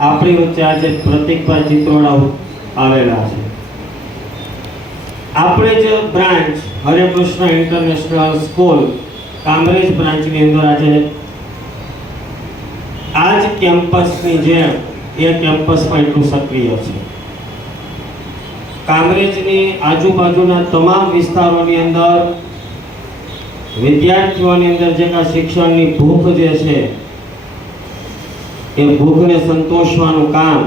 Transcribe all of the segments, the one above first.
આપણી વચ્ચે આજે પ્રતિકભાઈ ચિત્રોડા આવેલા છે. આપણે જે branch Hare Krishna international school Kamrej બ્રાન્ચની અંદર આજે આજ કેમ્પસની જેમ એ કેમ્પસમાં એટલું સક્રિય છે. કામરેજની આજુબાજુના તમામ વિસ્તારોની અંદર વિદ્યાર્થીઓની અંદર જે કાંઈ શિક્ષણની ભૂખ જે છે એ ભૂખને સંતોષવાનું કામ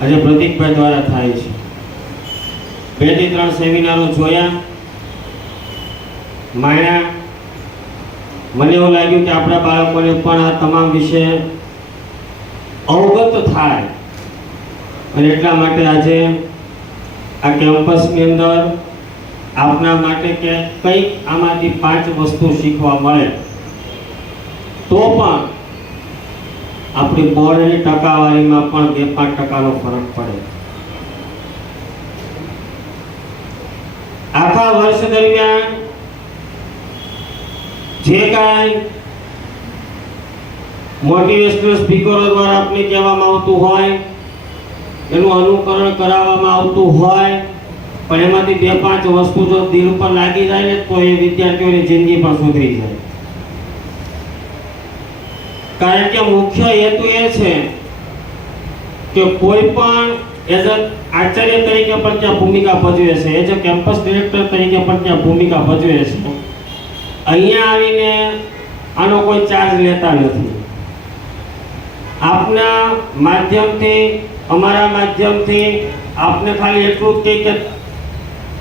આજે પ્રતિકભાઈ દ્વારા થાય છે. 2 થી 3 સેમિનારો જોયા, માણ્યા. મને એવું લાગ્યું કે આપણા બાળકોને પણ આ તમામ વિશે અવગત થાય અને એટલા માટે આજે આ કેમ્પસની અંદર આપના માટે કે કંઈક આમાંથી 5 વસ્તુ શીખવા મળે તો પણ આપણી બોર્ડની ટકાવારીમાં પણ 2-5% ફરક પડે. આખા વર્ષ દરમિયાન જે કાંઈ મોટિવેશનલ સ્પીકરો દ્વારા આપને કહેવામાં આવતું હોય, એનું અનુકરણ કરાવવામાં આવતું હોય, પણ એમાંથી 2-5 વસ્તુ જો દિલ પર લાગી જાય ને તો એ વિદ્યાર્થીઓની જિંદગી પણ સુધરી જાય. કારણ કે મુખ્ય હેતુ એ છે કે કોઈ પણ એઝ આચાર્ય તરીકે પણ ત્યાં ભૂમિકા ભજવે છે, એઝ કેમ્પસ ડિરેક્ટર તરીકે પણ ત્યાં ભૂમિકા ભજવે છે. અહીંયા આવીને આનો કોઈ ચાર્જ લેતા નથી. આપના માધ્યમથી, અમારા માધ્યમથી આપને ખાલી એટલું જ કે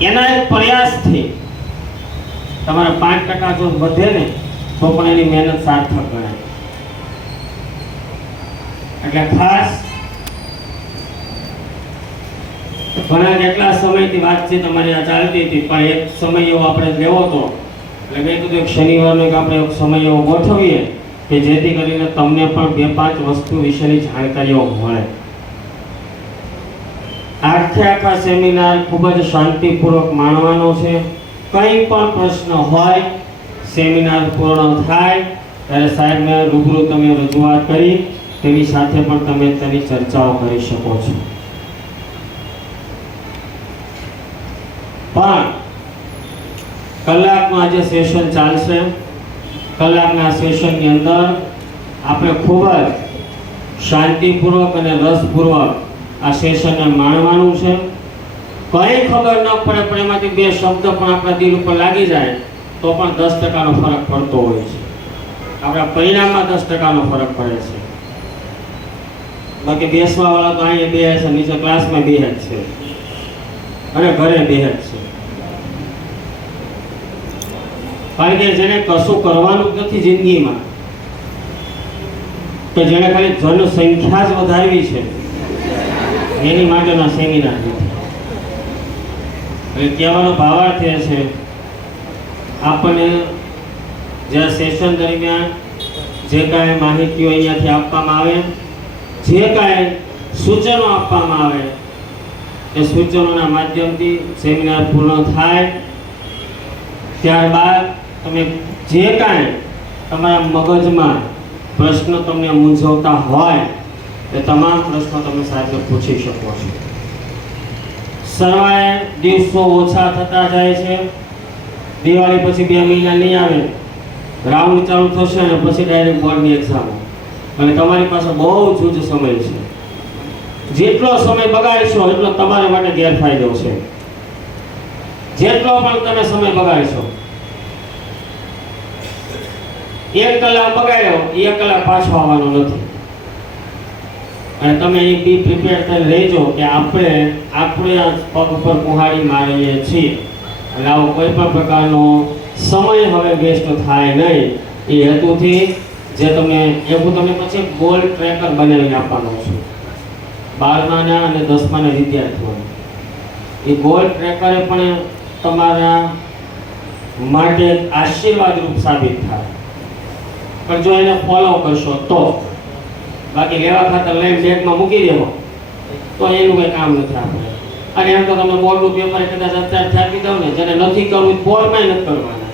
એના એક પ્રયાસથી તમારા 5% જો વધે ને તો પણ એની મહેનત સાર્થક ગણાય. એટલે ખાસ ઘણા કેટલા સમયથી વાતચીત અમારી આ ચાલતી હતી, પણ એક સમય એવો આપણે લેવો હતો એટલે મેં કીધું એક શનિવારનો એક આપણે એક સમય એવો ગોઠવીએ કે જેથી કરીને તમને પણ 2-5 વસ્તુ વિશેની જાણકારીઓ મળે. આખા સેમિનાર ખૂબ જ શાંતિપૂર્વક માણવાનો છે. કંઈ પણ પ્રશ્ન હોય સેમિનાર પૂર્ણ થાય ત્યારે સાહેબને રૂબરૂ તમે રજૂઆત કરી તેની સાથે પણ તમે તેની ચર્ચાઓ કરી શકો છો. પણ કલાકનું આજે સેશન ચાલશે. કલાકના સેશનની અંદર આપણે ખૂબ જ શાંતિપૂર્વક અને રસપૂર્વક આ સેશનને માણવાનું છે. કંઈ ખબર ન પડે પણ એમાંથી 2 શબ્દ પણ આપણા દિલ ઉપર લાગી જાય તો પણ 10%નો ફરક પડતો હોય છે. આપણા પરિણામમાં 10%નો ફરક પડે છે. બાકી બેસવા વાળા તો અહીંયા બેસે છે, નીચે ક્લાસમાં બેસે છે અને ઘરે બેસે છે. કારણ કે જેને કશું કરવાનું જ નથી જિંદગીમાં, કે જેને ખાલી જનસંખ્યા જ વધારવી છે, એની માટેના સેમિનાર નથી. એટલે કહેવાનો ભાવાર્થ એ છે આપણને જે સેશન દરમિયાન જે કાંઈ માહિતીઓ અહીંયાથી આપવામાં આવે, જે કાંઈ સૂચનો આપવામાં આવે એ સૂચનોના માધ્યમથી સેમિનાર પૂર્ણ થાય. ત્યારબાદ તમે જે કાંઈ તમારા મગજમાં પ્રશ્નો તમને મૂંઝવતા હોય એ તમામ પ્રશ્નો તમે સાહેબને પૂછી શકો છો. સરવાળે દિવસો ઓછા થતા જાય છે. દિવાળી પછી 2 મહિના નહીં આવે, રાઉન્ડ ચાલુ થશે અને પછી ડાયરેક્ટ બોર્ડની એક્ઝામ, અને તમારી પાસે બહુ જ સમય છે. જેટલો સમય બગાડશો એટલો તમારા માટે ગેરફાયદો છે. જેટલો પણ તમે સમય બગાડશો, 1 કલાક બગાડ્યો, 1 કલાક પાછો આવવાનો નથી. અને તમે એ બી પ્રિપેર કરી લેજો કે આપણે પગ ઉપર કુહાડી મારીએ છીએ અને આવો કોઈ પણ પ્રકારનો સમય હવે વેસ્ટ થાય નહીં. એ હેતુથી જે તમે એવું તમે પછી ગોલ ટ્રેકર બનાવીને આપવાનો છો 12માના અને 10માના વિદ્યાર્થીઓને. એ ગોલ ટ્રેકરે પણ તમારા માટે આશીર્વાદરૂપ સાબિત થાય, પણ જો એને ફોલો કરશો તો. બાકી લેવા ખાતર લઈને બેગમાં મૂકી દેવો તો એનું કંઈ કામ નથી આપણે. અને એમ તો તમે બોર્ડનું પેપર કદાચ અત્યારે થાકી દો ને, જેને નથી કરવું બોર્ડમાં નથી કરવાના.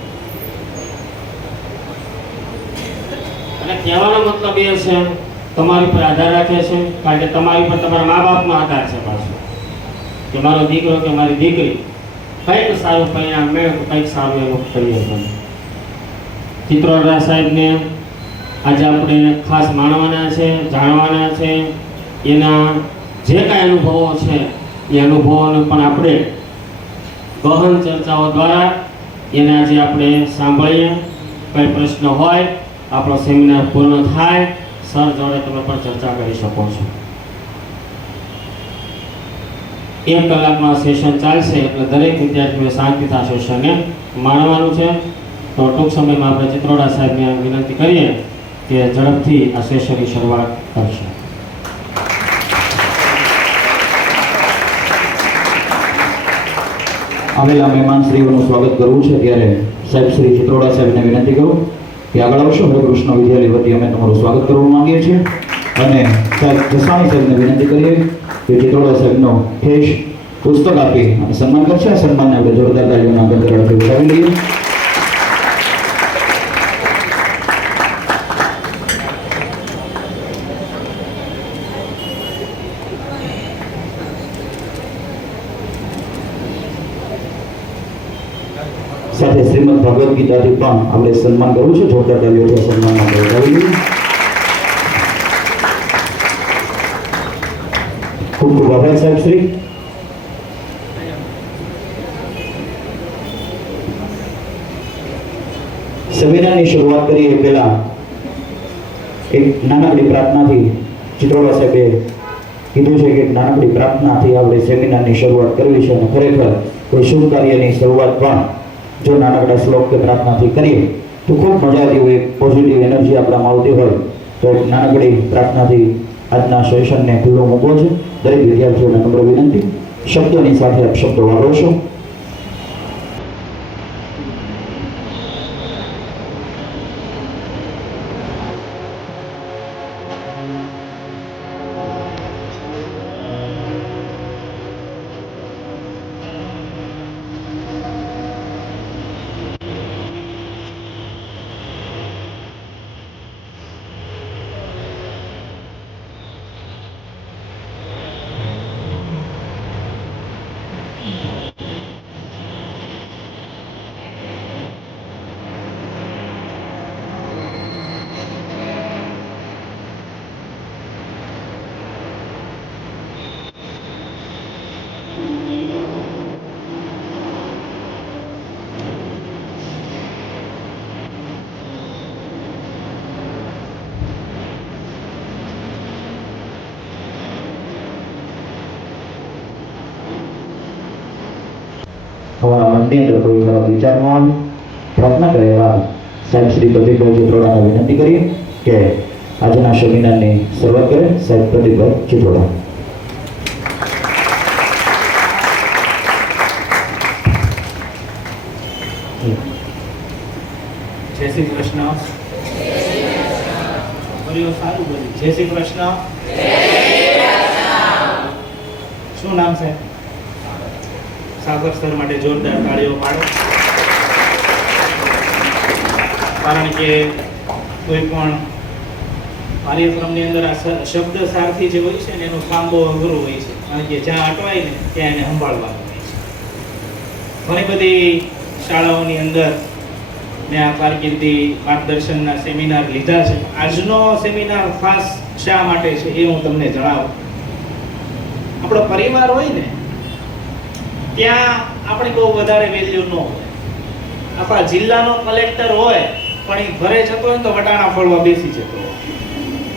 અને કહેવાનો મતલબ એ છે તમારી પર આધાર રાખે છે, કારણ કે તમારી પર તમારા મા બાપનો આધાર છે પાછો, કે મારો દીકરો કે મારી દીકરી કંઈક સારું પરિણામ મેળવે, કંઈક સારું એનું કરિયર બને. ચિત્રોડા સાહેબને આજે આપણે ખાસ માણવાના છે, જાણવાના છે. એના જે કાંઈ અનુભવો છે એ અનુભવોને પણ આપણે ગહન ચર્ચાઓ દ્વારા એને આજે આપણે સાંભળીએ. કંઈ પ્રશ્ન હોય, આપણો સેમિનાર પૂર્ણ થાય, સર જોડે તમે પણ ચર્ચા કરી શકો છો. 1 કલાકમાં સેશન ચાલશે એટલે દરેક વિદ્યાર્થીઓએ શાંતિથી આ સેશનને માણવાનું છે. તો ટૂંક સમયમાં આપણે ચિત્રોડા સાહેબને વિનંતી કરીએ કે ઝડપથી આ સેશનની શરૂઆત કરશે. આવેલા મહેમાનશ્રીઓનું સ્વાગત કરવું છે ત્યારે સાહેબ શ્રી ચિત્રોડા સાહેબને વિનંતી કરું કે આગળ આવશો. હરે કૃષ્ણ વિદ્યાલય વતી અમે તમારું સ્વાગત કરવા માંગીએ છીએ અને સાહેબ જસાણી સાહેબને વિનંતી કરીએ કે ચિત્રોડા સાહેબનો ઠેસ પુસ્તક આપી અને સન્માન કરશે. આ સન્માનને આપણે જોરદાર તાળીઓના ગણગણાટથી વધાવી લઈએ. સાથે શ્રીમદ ભગવદ્ ગીતાથી પણ આપણે સન્માન કરવું છે. જોરદાર તાળીઓથી સન્માન આપણે વધાવી લઈએ. ખૂબ ખૂબ આભાર સાહેબ શ્રી. સેમિનારની શરૂઆત કરીએ પહેલા એક નાનકડી પ્રાર્થનાથી ચિત્રોડા સાહેબે કીધું છે કે નાનકડી પ્રાર્થનાથી આપણે સેમિનારની શરૂઆત કરવી છે અને ખરેખર કોઈ શુભ કાર્યની શરૂઆત પણ જો નાનકડા શ્લોક કે પ્રાર્થનાથી કરીએ તો ખૂબ મજા આવતી હોય, પોઝિટિવ એનર્જી આપણામાં આવતી હોય. તો એક નાનકડી પ્રાર્થનાથી આજના સેશનને ખુલ્લો મૂકવો છે. દરેક વિદ્યાર્થીઓને નમ્ર વિનંતી, શબ્દોની સાથે આપ શબ્દો વાપરશો. તમારા મનની અંદર કોઈ ખરાબ વિચારમાં આવે, પ્રાર્થના કરે એવા સાહેબ શ્રી પ્રદીપભાઈ ચિત્રોડાને વિનંતી કરીએ કે આજના સેમિનારની શરૂઆત કરે. સાહેબ પ્રદીપભાઈ ચિત્રોડા. જય શ્રી કૃષ્ણ. સારું બોલ્યું. જય શ્રી કૃષ્ણ. શું નામ છે? સાગર સર માટે જોરદાર તાળીઓ પાડો. કારણ કે કોઈ પણ કાર્યક્રમની અંદર આ શબ્દ સારથી જે હોય છે ને એનું કામ બહુ અઘરું હોય છે. કારણ કે જ્યાં અટવાય ને ત્યાં એને સંભાળવાનું હોય છે. ઘણી બધી શાળાઓની અંદર મેં આ કારકિર્દી માર્ગદર્શનના સેમિનાર લીધા છે. આજનો સેમિનાર ખાસ શા માટે છે એ હું તમને જણાવું. આપણો પરિવાર હોય ને ત્યાં આપણે બહુ વધારે વેલ્યુ ન હોય. આપણા જિલ્લાનો કલેક્ટર હોય પણ એ ઘરે જતો હોય તો વટાણા ફોડવા બેસી જતો હોય.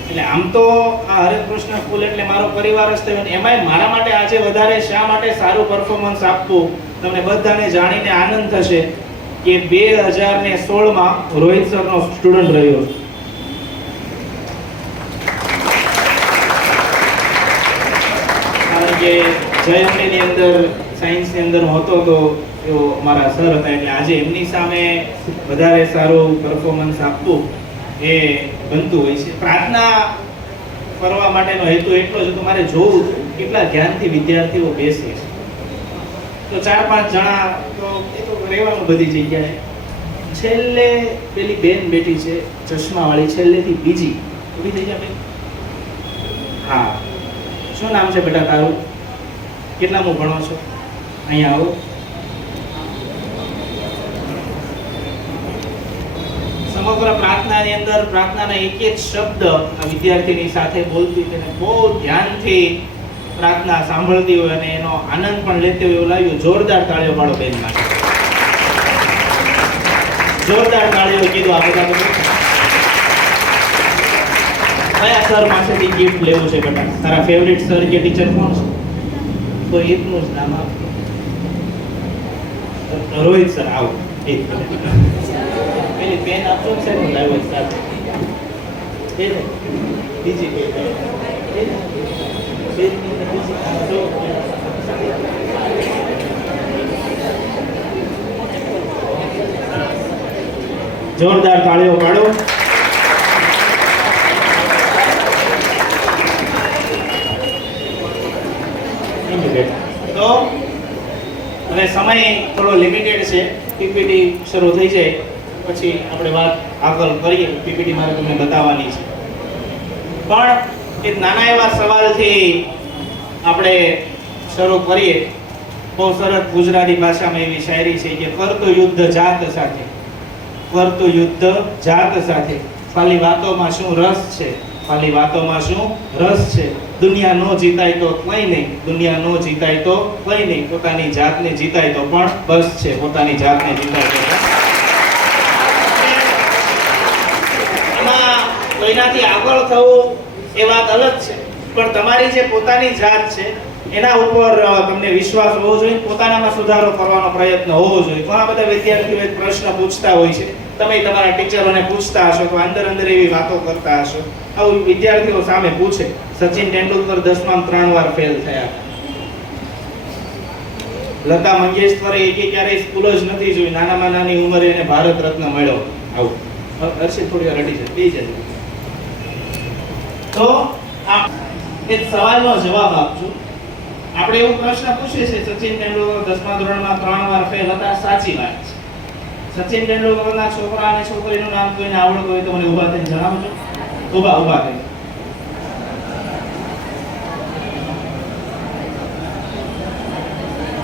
એટલે આમ તો આ હરેકૃષ્ણ સ્કૂલ એટલે મારો પરિવાર જ થયો. એમાંય મારા માટે આજે વધારે શા માટે સારું પરફોર્મન્સ આપવું તમને બધાને જાણીને આનંદ થશે કે 2016માં રોહિત સરનો સ્ટુડન્ટ રહ્યો. કારણ કે જયંતીની અંદર સાયન્સની અંદર હું હતો તો એવો મારા સર હતા. એટલે આજે એમની સામે વધારે સારું પરફોર્મન્સ આપવું એ બનતું હોય છે. પ્રાર્થના કરવા માટેનો હેતુ એટલો જ હતો, મારે જોવું કેટલા ધ્યાનથી વિદ્યાર્થીઓ બેસે છે. તો 4-5 જણા તો એ તો રહેવાનું બધી જગ્યાએ. છેલ્લે પેલી બેન બેઠી છે ચશ્માવાળી, છેલ્લેથી બીજી ઊભી થઈ જાય બેન. હા, શું નામ છે બેટા તારું? કેટલામું ભણો છો? અહીંયા આવો. સમગ્ર પ્રાર્થનાની અંદર પ્રાર્થનાના એક એક શબ્દ આ વિદ્યાર્થીની સાથે બોલતી તેને બહુ ધ્યાનથી પ્રાર્થના સાંભળતી હોય અને એનો આનંદ પણ લેતી હોય એવું લાગ્યું. જોરદાર તાળીઓ પાડો બેન માટે. જોરદાર તાળીઓ કીધું આ બધા તો. કયા સર પાસેથી ગિફ્ટ લેવું છે બેટા? તારા ફેવરિટ સર કે ટીચર કોણ છે? તો એકનું જ નામ આપ. રોહિત સર આવો. એક પેલી પેન આપો છે ને લાવ્યો સાથે. એ ને બીજી પેન. જોરદાર તાળીઓ પાડો. તો હવે સમય થોડો લિમિટેડ છે. પીપીટી શરૂ થઈ જાય પછી આપણે વાત આગળ કરીએ. પીપીટી મારે તમને બતાવવાની છે, પણ એક નાના એવા સવાલથી આપણે શરૂ કરીએ. બહુ સરસ ગુજરાતી ભાષામાં એવી શાયરી છે કે કરતો યુદ્ધ જાત સાથે, કરતો યુદ્ધ જાત સાથે, ખાલી વાતોમાં શું રસ છે, ખાલી વાતોમાં શું રસ છે. દુનિયા નો જીતાય તો કંઈ નહીં, દુનિયા નો જીતાય તો કંઈ નહીં, પોતાની જાતને જીતાય તો પણ બસ છે, પોતાની જાતને જીતાય તો એમાં કોઈનાથી આગળ થવું એ વાત અલગ છે, પણ તમારી જે પોતાની જાત છે એના ઉપર તમને વિશ્વાસ હોવો જોઈએ, પોતાનામાં સુધારો કરવાનો પ્રયત્ન હોવો જોઈએ. ઘણા બધા વિદ્યાર્થીઓ એક પ્રશ્ન પૂછતા હોય છે, તમે તમારા ટીચરોને પૂછતા હશો તો અંદર એવી વાતો કરતા હશો. આવું વિદ્યાર્થીઓ સામે પૂછે, સચિન તેંડુલકર 10માં 3 વાર ફેલ થયા, લતા મંગેશકરે એકે ક્યારેય સ્કૂલ જ નથી જોઈ, નાનામાં નાની ઉંમરે એને ભારત રત્ન મળ્યો. આવું હર્ષિત થોડી વાર રડી જાય, બે જશે. તો આ એક સવાલનો જવાબ આપજો. આપણે એવો પ્રશ્ન પૂછીએ છીએ, સચિન તેંડુલકર 10મા ધોરણમાં 3 વાર ફેલ હતા, સાચી વાત છે. સચિન તેંડુલકરના છોકરા અને છોકરીનું નામ કોઈને આવડતું હોય તો મને ઊભા થઈને જણાવજો. ઊભા થઈને.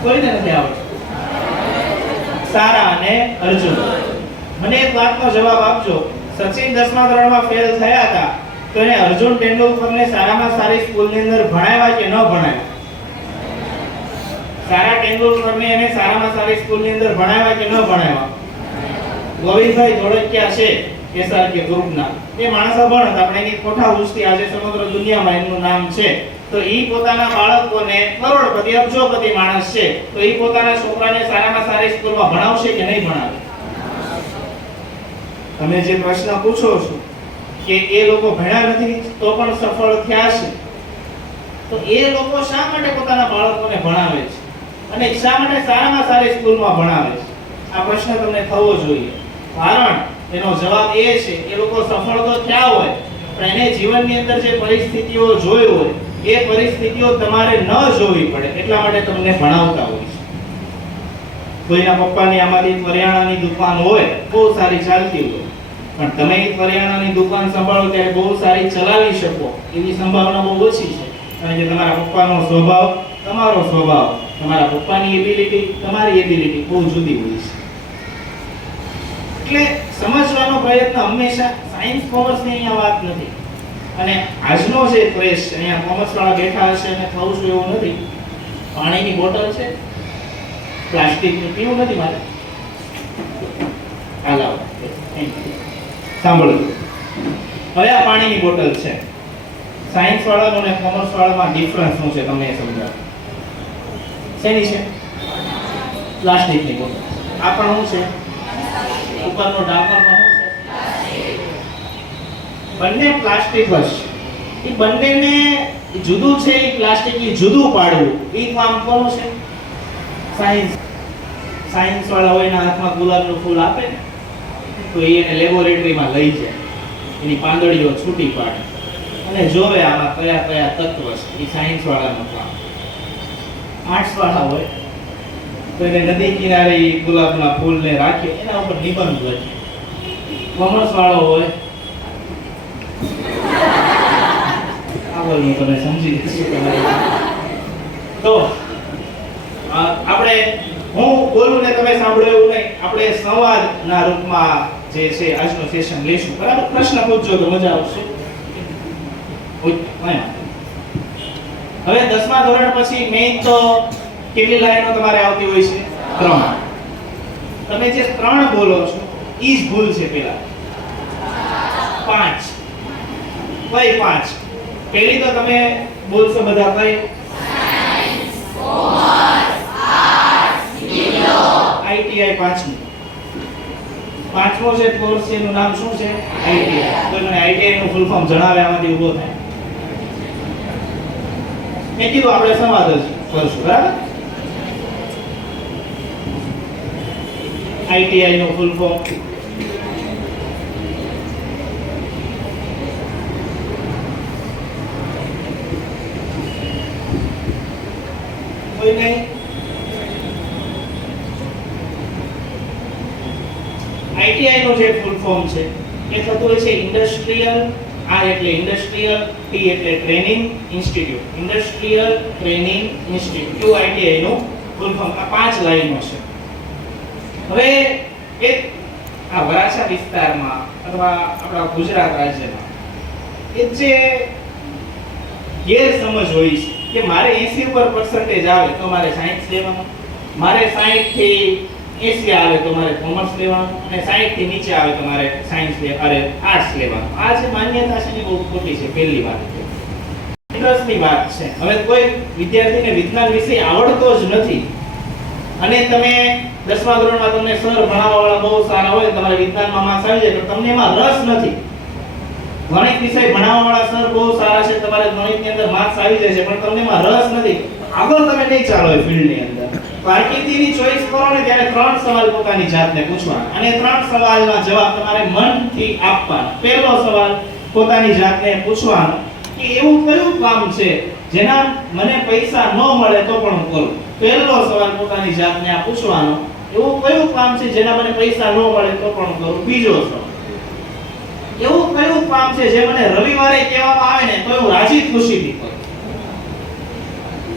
કોઈને નથી આવડતું? સારા અને અર્જુન. મને એક વાતનો જવાબ આપજો. સચિન 10મા ધોરણમાં ફેલ થયા હતા તો એને અર્જુન તેંડુલકરને સારામાં સારી સ્કૂલની અંદર ભણાવ્યા કે ન ભણાવ્યા? સારા તેંડુલકરને એને સારામાં સારી સ્કૂલની અંદર ભણાવ્યા કે ન ભણાવ્યા? ગોવિંદભાઈ ધોળકિયા છે એસઆરકે ગ્રુપના, એ માણસો ભણત આપણે એની કોઠા ઉચતી આજે સમગ્ર દુનિયામાં એમનું નામ છે. તો ઈ પોતાના બાળકોને કરોડપતિ અબજોપતિ માણસ છે, તો ઈ પોતાના છોકરાને સારામાં સારી સ્કૂલમાં ભણાવશે કે નહીં ભણાવે? તમે જે પ્રશ્ન પૂછો છો કે એ લોકો ભણ્યા નથી તો પણ સફળ થયા છે, તો એ લોકો શા માટે પોતાના બાળકોને ભણાવે છે અને શા માટે સારામાં સારી સ્કૂલમાં ભણાવે છે? આ પ્રશ્ન તમને થવો જોઈએ. કારણ એનો જવાબ એ છે, એ લોકો સફળ તો થયા હોય પણ એને જીવનની અંદર જે પરિસ્થિતિઓ જોઈ હોય એ પરિસ્થિતિઓ તમારે ન જોવી પડે એટલા માટે તમને ભણાવતા હોય છે. કોઈના પપ્પાની આમાંથી કરિયાણાની દુકાન હોય, બહુ સારી ચાલતી હોય, પણ તમે એ કરિયાણાની દુકાન સંભાળો ત્યારે બહુ સારી ચલાવી શકો એવી સંભાવના બહુ ઓછી છે. કારણ કે તમારા પપ્પાનો સ્વભાવ, તમારો સ્વભાવ, તમારા પપ્પાની એબિલિટી, તમારી એબિલિટી બહુ જુદી હોય છે. એટલે સમજવાનો પ્રયત્ન હંમેશા સાયન્સ કોમર્સની અહીંયા વાત નથી. અને આજનો જે ક્રેશ અહીંયા કોમર્સ વાળા બેઠા હશે અને થવું છું એવું નથી. પાણીની બોટલ છે, પ્લાસ્ટિકની પીવું નથી મારે. હાલો સાંભળો, હવે આ પાણીની બોટલ છે. સાયન્સ વાળાનો અને કોમર્સ વાળામાં ડિફરન્સ શું છે તમને સમજાવું. શેની છે? પ્લાસ્ટિકની બોટલ. આ પણ શું છે? ઉપરનો ઢાંકણ પણ શું છે? બંને પ્લાસ્ટિક જ. એ બંનેને જુદું છે, એ પ્લાસ્ટિકની જુદું પાડવું એ કામ કોનું છે? સાયન્સ. સાયન્સ વાળા હોય એના હાથમાં ગુલાબનું ફૂલ આપે ને તો એને લેબોરેટરીમાં લઈ જાય, એની પાંદડીઓ છૂટી પાડે અને જોવે આમાં કયા કયા તત્વ છે. એ સાયન્સ વાળાનું કામ. આર્ટ્સ વાળા હોય તો એને નદી કિનારે ગુલાબના ફૂલને રાખે, એના ઉપર નિબંધ લખે. કોમર્સ વાળો હોય પાકવલનું તમે સમજી જશો. તો આપણે હું બોલું ને તમે સાંભળો એવું નહીં, આપણે સંવાદના રૂપમાં જે છે આજનું સેશન લેશું. બરાબર? પ્રશ્ન પૂછજો તો મજા આવશે. હવે 10મા ધોરણ પછી મેઇન તો કેટલી લાઈનો તમારે આવતી હોય છે? 3. તમે જે 3 બોલો છો ઈ જ ભૂલ છે. પેલા 5. કઈ 5? પહેલી તો તમે બોલશો બધા કઈ? આઈટીઆઈ 5મો છે કોર્સ, એનું નામ શું છે? આઈટીઆઈ. તો મને આઈટીઆઈ નું ફૂલ ફોર્મ જણાવે, આમાંથી ઊભો થાય. મેં કીધું આપણે સંવાદ જ કરશું. બરાબર? આઈટીઆઈ નું ફૂલ ફોર્મ કોઈ નહીં? આઈટીઆઈ નું જે ફૂલ ફોર્મ છે એ થતું હોય છે ઇન્ડસ્ટ્રીયલ, આર એટલે ઇન્ડસ્ટ્રીયલ, ટી એટલે training institute, industrial training institute. ITI નું ફૂલ ફોર્મ. આ 5 લાઈનો છે. હવે એક આ વરાછા વિસ્તારમાં અથવા આપણા ગુજરાત રાજ્યમાં એક જે ગેરસમજ હોય છે કે મારે 80 ઉપર પર્સન્ટેજ આવે તો મારે સાયન્સ લેવાનું, મારે 60 થી 80 આવે તો મારે કોમર્સ લેવાનું, અને 60 થી નીચે આવે તો મારે સાયન્સ આર્ટ્સ લેવાનું. આ જે માન્યતા છે ને બહુ ખોટી છે. પહેલી વાત ઇન્ટરેસ્ટની વાત છે. હવે કોઈ વિદ્યાર્થીને વિજ્ઞાન વિષય આવડતો જ નથી અને તમે 10મા ધોરણમાં તમને સર ભણાવવાવાળા બહુ સારા હોય, તમારે વિજ્ઞાનમાં માર્ક્સ આવી જાય તો તમને એમાં રસ નથી. ગણિત વિષય ભણાવવાવાળા સર બહુ સારા છે, તમારે ગણિતની અંદર માર્ક્સ આવી જાય છે, પણ તમને એમાં રસ નથી, આગળ તમે નહીં ચાલો એ ફિલ્ડની અંદર. કારકિર્દીની ચોઈસ કરો ને ત્યારે 3 સવાલ પોતાની જાતને પૂછવાના, અને 3 સવાલના જવાબ તમારે મનથી આપવાના. પહેલો સવાલ પોતાની જાતને પૂછવાનો કે એવું કયું કામ છે જેના મને પૈસા ન મળે તો પણ હું કરું. પહેલો સવાલ પોતાની જાતને આ પૂછવાનો, એવું કયું કામ છે જેના મને પૈસા ન મળે તો પણ કરું. બીજો સવાલ, એવું કયું કામ છે જે મને રવિવારે કહેવામાં આવે ને તો હું રાજી ખુશીથી કરું.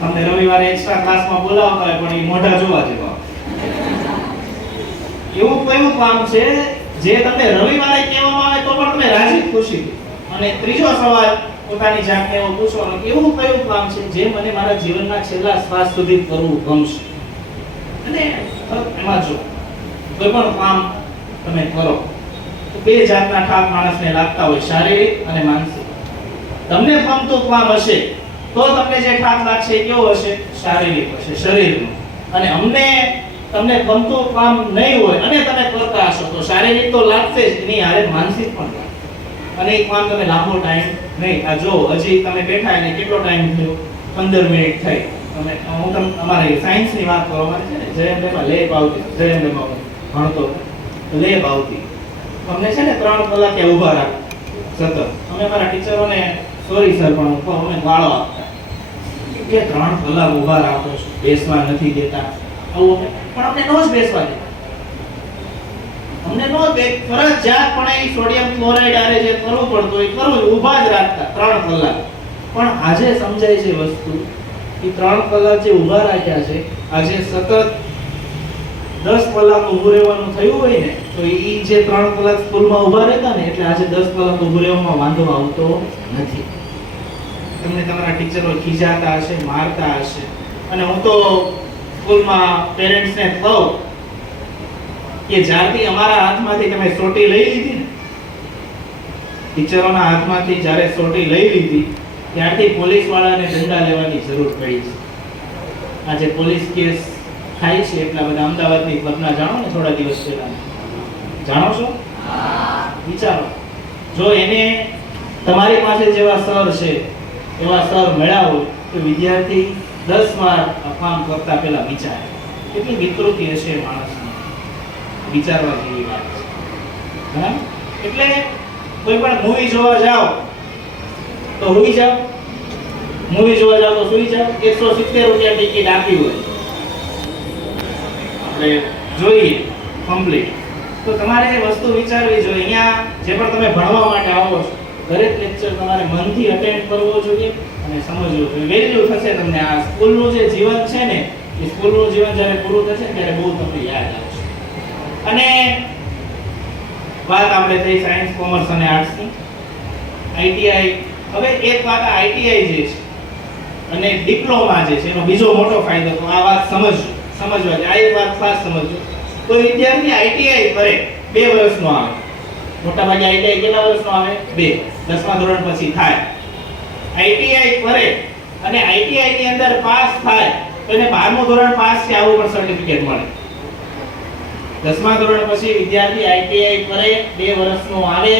તમને રવિવારે એક્સ્ટ્રા ક્લાસમાં બોલાવતા હોય પણ એ મોઢા જોવા જેવા. એવું કયું કામ છે જે તમને રવિવારે કહેવામાં આવે તો પણ તમે રાજી ખુશીથી. અને ત્રીજો સવાલ પોતાની જાતને એવો પૂછવાનો કે એવું કયું કામ છે જે મને મારા જીવનના છેલ્લા શ્વાસ સુધી કરવું ગમશે. અને એમાં જો કોઈ પણ કામ તમે કરો તો 2 જાતના ઠાક માણસને લાગતા હોય, શારીરિક અને માનસિક. તમને ગમતું કામ હશે તો તમને જે ઠાક લાગશે એ કેવો હશે? શારીરિક હશે, શરીરનો. અને તમને ગમતું કામ નહીં હોય અને તમે કરતા હશો તો શારીરિક તો લાગશે જ, એની હારે માનસિક પણ લાગશે. અને એ કામ તમે લાંબો ટાઈમ નહીં. આ જો હજી તમે બેઠા એને કેટલો ટાઈમ થયો? 15 મિનિટ થઈ. તમે હું તમને અમારી સાયન્સની વાત કરો, મારે છે ને જયંતમાં લેબ આવતી, જયંતમાં ભણતો લેબ આવતી, અમને છે ને 3 કલાક ત્યાં ઊભા રાખે સતત. અમે અમારા ટીચરોને સોરી સર પણ અમે ગાળો આપતા કે 3 કલાક ઊભા રાખો છો, બેસવા નથી દેતા, આવું. પણ અમને નો જ બેસવા દે, અમને નો ફરજિયાતપણે સોડિયમ ક્લોરાઇડ આરે જે કરવું પડતું એ કરવું, ઊભા જ રાખતા 3 કલાક. પણ આજે સમજાય છે વસ્તુ કે 3 કલાક જે ઊભા રાખ્યા છે, આજે સતત 10 કલાક ઊભું રહેવાનું થયું હોય ને તો એ જે 3 કલાક સ્કૂલમાં ઊભા રહેતા ને એટલે આજે 10 કલાક ઊભું રહેવામાં વાંધો આવતો નથી. તમને તમારા ટીચરો ખીજાતા હશે, મારતા હશે. અને હું તો સ્કૂલમાં પેરેન્ટ્સને કહું કે જ્યારથી અમારા હાથમાંથી તમે સોટી લઈ લીધી ને, ટીચરોના હાથમાંથી જ્યારે સોટી લઈ લીધી ત્યારથી પોલીસ વાળાને દંડા લેવાની જરૂર પડી છે. આજે પોલીસ કેસ થાય છે એટલા બધા. અમદાવાદની ઘટના જાણો ને થોડા દિવસ પહેલા, જાણો છો? વિચારો, જો એને તમારી પાસે જેવા સર છે એવા સર મળ્યા હોય તો વિદ્યાર્થી 10 વાર કામ કરતા પહેલા વિચારે. કેટલી વિકૃતિ હશે માણસની, વિચારવા જેવી વાત છે. બરાબર? એટલે કોઈ પણ મૂવી જોવા જાઓ તો સુઈ જાઓ, મૂવી જોવા જાઓ તો સુઈ જાઓ. 170 રૂપિયા ટિકિટ આપી હોય આપણે જોઈએ કમ્પ્લીટ, તો તમારે એ વસ્તુ વિચારવી જોઈએ. અહીંયા જે પણ તમે ભણવા માટે આવો છો દરેક લેક્ચર તમારે મનથી અટેન્ડ કરવો જોઈએ અને સમજવું જોઈએ. વેલ્યુ થશે તમને. આ સ્કૂલનું જે જીવન છે ને, એ સ્કૂલનું જીવન જ્યારે પૂરું થશે ને ત્યારે બહુ તમને યાદ આવશે. અને વાત આપણે થઈ સાયન્સ, કોમર્સ અને આર્ટ્સની. આઈટીઆઈ, હવે એક વાત આઈટીઆઈ જે છે અને ડિપ્લોમા જે છે એનો બીજો મોટો ફાયદો, તો આ વાત સમજવા છે. આ એક વાત ખાસ સમજજો. તો વિદ્યાર્થી આઈટીઆઈ કરે 2 વર્ષનો આવે. મોટા ભાગે આઈટીઆઈ કેટલા વર્ષનો આવે? 2. 10મા ધોરણ પછી થાય. આઈટીઆઈ કરે અને આઈટીઆઈ ની અંદર પાસ થાય તો એને 12મું ધોરણ પાસ છે આવું પણ સર્ટિફિકેટ મળે. 10મા ધોરણ પછી વિદ્યાર્થી આઈટીઆઈ કરે 2 વર્ષનો આવે,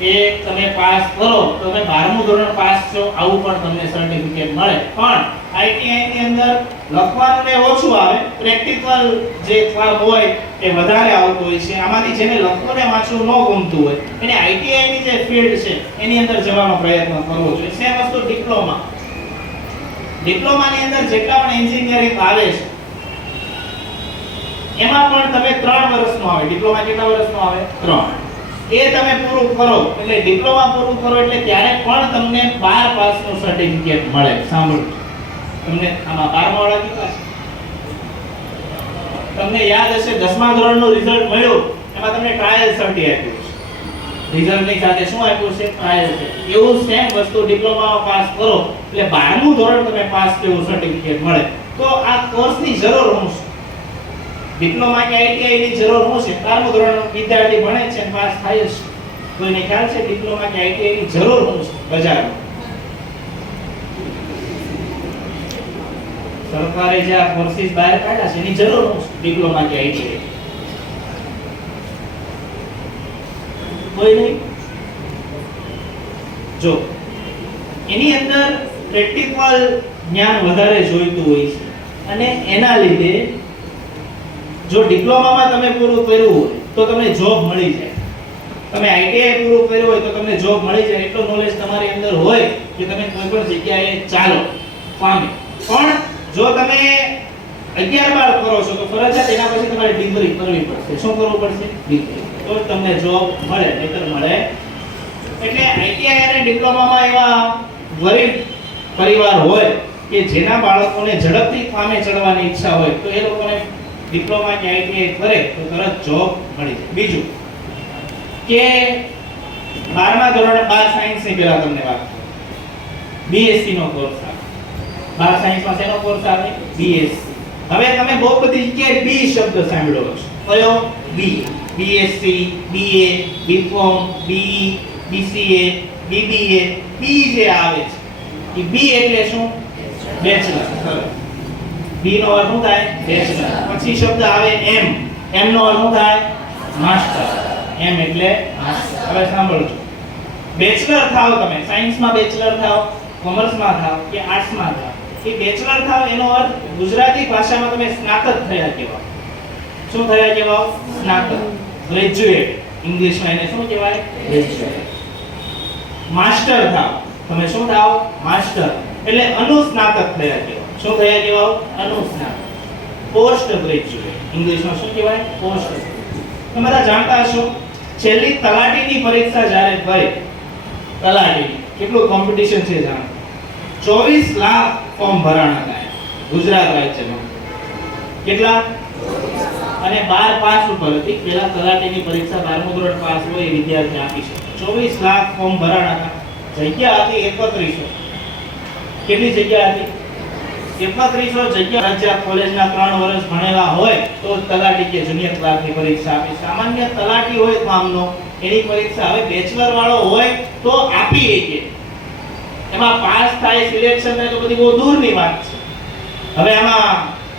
એ તમે પાસ કરો તો તમે 12મું ધોરણ પાસ છો આવું પણ તમને સર્ટિફિકેટ મળે. પણ આઈટીઆઈ ની અંદર લખવાનું ને ઓછું આવે, પ્રેક્ટિકલ જે કામ હોય એ વધારે આવતું હોય છે. આમાંથી જેને લખવું ને વાંચવું ન ગમતું હોય એને આઈટીઆઈ ની જે ફિલ્ડ છે એની અંદર જવાનો પ્રયત્ન કરવો જોઈએ. સેમ વસ્તુ ડિપ્લોમા. ડિપ્લોમાની અંદર જેટલા પણ એન્જિનિયરિંગ આવે છે એમાં પણ તમે 3 વર્ષનો આવે. ડિપ્લોમા કેટલા વર્ષનો આવે? 3. એ તમે પૂરું કરો એટલે ડિપ્લોમા પૂરું કરો એટલે ત્યારે પણ તમને 12 પાસનું સર્ટિફિકેટ મળે. સાંભળો, તમને આમાં 12મા વાળા કેટલા છે? તમને યાદ હશે 10મા ધોરણનું રિઝલ્ટ મળ્યું, એમાં તમને ટ્રાયલ સર્ટિ આપ્યું છે. રિઝલ્ટની સાથે શું આપ્યું છે? ટ્રાયલ છે. એવું સેમ વસ્તુ ડિપ્લોમામાં પાસ કરો એટલે 12મું ધોરણ તમે પાસ થયું સર્ટિફિકેટ મળે. તો આ કોર્સની જરૂર શું છે? ડિપ્લોમા કે આઈટીઆઈ ની જરૂર શું છે? 12મું ધોરણ વિદ્યાર્થી ભણે છે અને પાસ થાય છે. કોઈને ખ્યાલ છે ડિપ્લોમા કે આઈટીઆઈ ની જરૂર શું છે બજારમાં? સરકારે જે આ કોર્સિસ બહાર કાઢ્યા છે એની જરૂર શું છે? ડિપ્લોમા કે આઈટીઆઈ? કોઈ નહીં. જો એની અંદર પ્રેક્ટિકલ જ્ઞાન વધારે જોઈતું હોય છે અને એના લીધે જો ડિપ્લોમામાં તમે પૂરું કર્યું હોય તો તમને જોબ મળી જાય. તમે આઈટીઆઈ પૂરું કર્યું હોય તો તમને જોબ મળી જાય. એટલો નોલેજ તમારી અંદર હોય કે તમે કોઈ પણ જગ્યાએ ચાલો પામે. પણ જો તમે 11-12 કરો છો તો ફરજિયાત એના પછી તમારે ડિગ્રી કરવી પડશે. શું કરવું પડશે? ડિગ્રી. તો તમને જોબ મળે, નહીતર મળે. એટલે આઈટીઆઈ અને ડિપ્લોમામાં એવા ગરીબ પરિવાર હોય કે જેના બાળકોને ઝડપથી કામે ચડવાની ઈચ્છા હોય તો એ લોકોને ડિપ્લોમા કે આઈટીઆઈ કરે તો તરત જોબ મળી જાય. બીજું કે 12મા ધોરણે 12 સાયન્સની પહેલા તમને વાત કરું. બીએસસી નો કોર્સ આવે. 12 સાયન્સમાં શેનો કોર્સ આવે? બીએસસી. હવે તમે બહુ બધી જગ્યાએ બી શબ્દ સાંભળ્યો છે. કયો? B. BSc, BA, BCom, BE, BCA, BBA, B જે આવે છે એ બી એટલે શું? બેચલર. બી નો અર્થ શું થાય? બેચલર. પછી શબ્દ આવે એમ. એમ નો અર્થ શું થાય? માસ્ટર. એમ એટલે માસ્ટર. હવે સાંભળજો, બેચલર થાવ તમે, સાયન્સમાં બેચલર થાવ, કોમર્સમાં થાવ કે આર્ટ્સમાં થાવ, એ બેચલર થાવ એનો અર્થ ગુજરાતી ભાષામાં તમે સ્નાતક થયા કહેવાય. શું થયા કહેવાય? સ્નાતક. ગ્રેજ્યુએટ ઇંગ્લિશમાં એને શું કહેવાય? ગ્રેજ્યુએટ. માસ્ટર થાવ તમે, શું થાવ? માસ્ટર. એટલે અનુસ્નાતક થયા કહેવાય. શું થયા કહેવાય? અનુસ્નાતક. પોસ્ટ ગ્રેજ્યુએટ ઇંગ્લિશમાં શું કહેવાય? પોસ્ટ. તમે બધા જાણતા હશો છેલ્લી તલાટીની પરીક્ષા જ્યારે થઈ, તલાટીની કેટલું કોમ્પિટિશન છે જાણો. 24 લાખ ફોર્મ ભરાણા હતા ગુજરાત રાજ્યમાં. કેટલા? અને 12 પાસ ઉપર હતી. પહેલા તલાટીની પરીક્ષા 12મું ધોરણ પાસ હોય એ વિદ્યાર્થી આપી શકે. 24 લાખ ફોર્મ ભરાણા હતા. જગ્યા હતી 3100. કેટલી જગ્યા હતી? 3100 જગ્યા. રાજ્ય કોલેજના 3 વર્ષ ભણેલા હોય તો તલાટી કે જુનિયર ક્લાર્કની પરીક્ષા આપે. સામાન્ય તલાટી હોય કામનો એની પરીક્ષા હવે બેચલર વાળો હોય તો આપી શકે. એમાં પાસ થાય સિલેક્શન થાય તો બધી બહુ દૂરની વાત છે. હવે આમાં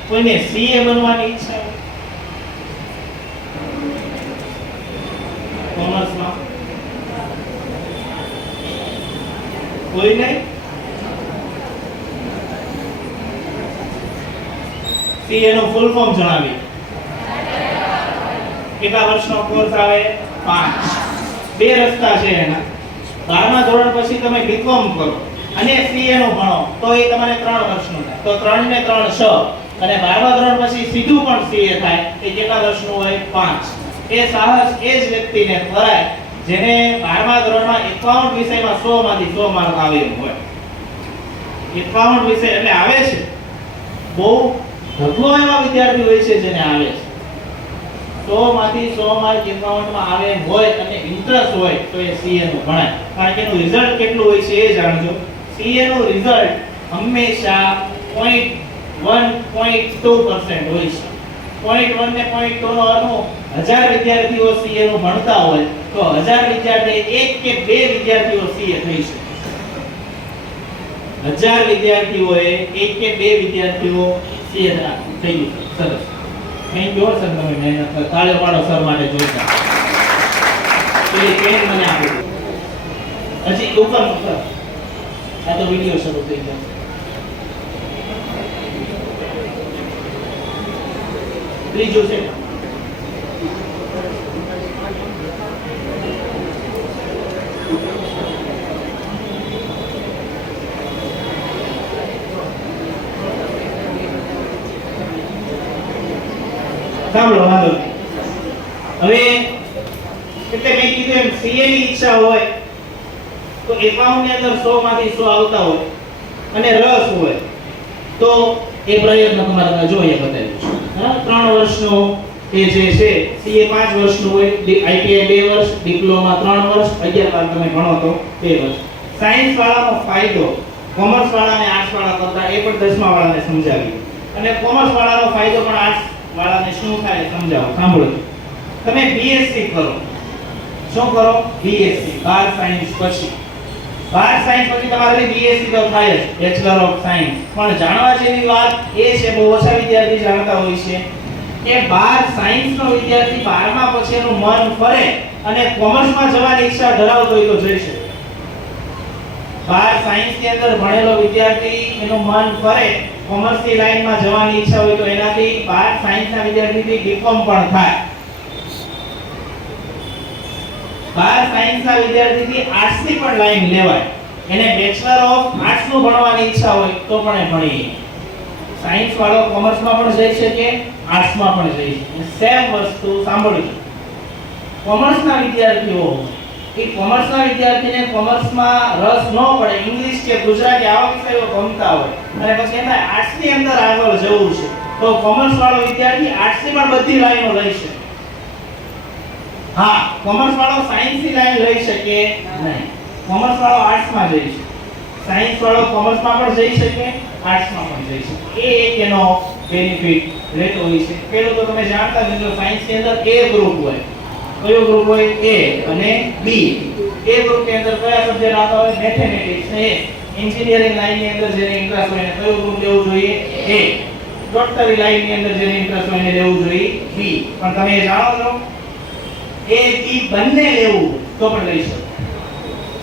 કોઈને સીએ બનવાની ઈચ્છા હોય કોમર્સમાં? કોઈ નહીં? સીએ નું ફૂલ ફોર્મ જણાવી. કેટલા વર્ષનો કોર્સ આવે? 5. 2 રસ્તા છે એના. 12મા ધોરણ પછી તમે બીકોમ કરો અને સીએ નું ભણો તો એ તમારે 3 વર્ષનું થાય. તો 3 ને 3 6. અને 12મા ધોરણ પછી સીધું પણ સીએ થાય. એ કેટલા વર્ષનું હોય? 5. એ સાહસ એ જ વ્યક્તિને કરાય જેને 12મા ધોરણમાં 51 વિષયમાં 100 માંથી 100 માર્ક આવે એમ હોય. 51 વિષય એટલે આવે છે. બહુ ઢગલો એવા વિદ્યાર્થી હોય છે જેને આવે છે. 100 માંથી 100 માર્ક 51 માં આવે એમ હોય અને ઇન્ટરેસ્ટ હોય તો એ સીએ નું ભણાય. કારણ કે એનું રિઝલ્ટ કેટલું હોય છે એ જાણજો. સીએ નું રિઝલ્ટ હંમેશા 0.1.2% હોય છે. 0.1 ને 0.2 નો અર્થ 1000 વિદ્યાર્થીઓ સીએ નું ભણતા હોય તો 1000 વિદ્યાર્થી એક કે બે વિદ્યાર્થીઓ સીએ થઈ શકે. 1000 વિદ્યાર્થીઓએ એક કે બે વિદ્યાર્થીઓ સીએ થઈ શકે. સરસ. થેન્ક યુ સર, તમે મહેનત કરો. તાળીઓ પાડો સર માટે જોઈતા. તો એ પેન મને આપો. હજી ઉપર સર. આ તો વિડિયો શરૂ થઈ ગયો. ત્રીજું છે સાંભળો, વાંધો નહીં. હવે એટલે મેં કીધું એમ સીએ ની ઈચ્છા હોય તો એકાઉન્ટ ની અંદર 100 માંથી 100 આવતા હોય અને રસ હોય તો એ પ્રયત્ન તમારે જોઈએ બતાવ્યું છે. 3 વર્ષનો એ જે છે સીએ 5 વર્ષનું હોય, આઈટીઆઈ 2 વર્ષ, ડિપ્લોમા 3 વર્ષ, 11 બાર તમે ભણો તો 2 વર્ષ. સાયન્સ વાળાનો ફાયદો કોમર્સ વાળાને આર્ટ્સ વાળા કરતા એ પણ 10મા વાળાને સમજાવ્યું. અને કોમર્સ વાળાનો ફાયદો પણ આર્ટ્સ વાળાને શું થાય સમજાવો. સાંભળો, તમે બીએસસી કરો. શું કરો? બીએસસી. 12 સાયન્સ પછી 12 સાયન્સ પછી તમારે બીએસસી તો થાય જ, બેચલર ઓફ સાયન્સ. પણ જાણવા જેવી વાત એ છે, બહુ ઓછા વિદ્યાર્થી જાણતા હોય છે કે 12 સાયન્સ નો વિદ્યાર્થી 12મા પછી એનું મન ફરે અને કોમર્સમાં જવાની ઈચ્છા ધરાવતો હોય તો જઈ શકે. 12 સાયન્સ ની અંદર ભણેલો વિદ્યાર્થી એનું મન ફરે, કોમર્સની લાઈનમાં જવાની ઈચ્છા હોય તો એનાથી 12 સાયન્સના વિદ્યાર્થીથી બીકોમ પણ થાય. 12 સાયન્સના વિદ્યાર્થીથી આર્ટ્સની પણ લાઈન લેવાય. એને બેચલર ઓફ આર્ટ્સ નું ભણવાની ઈચ્છા હોય તો પણ એ ભણી. સાયન્સ વાળો કોમર્સમાં પણ જઈ શકે, આર્ટ્સમાં પણ જઈ શકે. સેમ વસ્તુ સાંભળજો. કોમર્સના વિદ્યાર્થીઓ એ કોમર્સના વિદ્યાર્થીને કોમર્સમાં રસ ન પડે, ઇંગ્લિશ કે ગુજરાતી આવા વિષયો ગમતા હોય અને પછી એને આર્ટ્સની અંદર આગળ જવું છે તો કોમર્સ વાળો વિદ્યાર્થી આર્ટ્સની પણ બધી લાઈનો લઈ શકે. હા, કોમર્સ વાળો સાયન્સની લાઈન લઈ શકે નહીં. કોમર્સ વાળો આર્ટ્સમાં જઈ શકે, સાયન્સ વાળો કોમર્સમાં પણ જઈ શકે, આર્ટ્સમાં પણ જઈ શકે. એ એક એનો બેનિફિટ રહેતો હોય છે. પહેલું તો તમે જાણતા જ છો, સાયન્સની અંદર એ ગ્રુપ હોય. કયો ગ્રુપ હોય? એ અને બી. એ ગ્રુપની અંદર કયા સબ્જેક્ટ આવતા હોય? મેથેમેટિક્સ ને એ. એન્જિનિયરિંગ લાઈનની અંદર જેને ઇન્ટરેસ્ટ હોય એને કયો ગ્રુપ લેવું જોઈએ? એ. ડોક્ટરી લાઈનની અંદર જેને ઇન્ટરેસ્ટ હોય એને લેવું જોઈએ બી. પણ તમે એ જાણો છો એ બી બંને લેવું તો પણ લઈ શકો.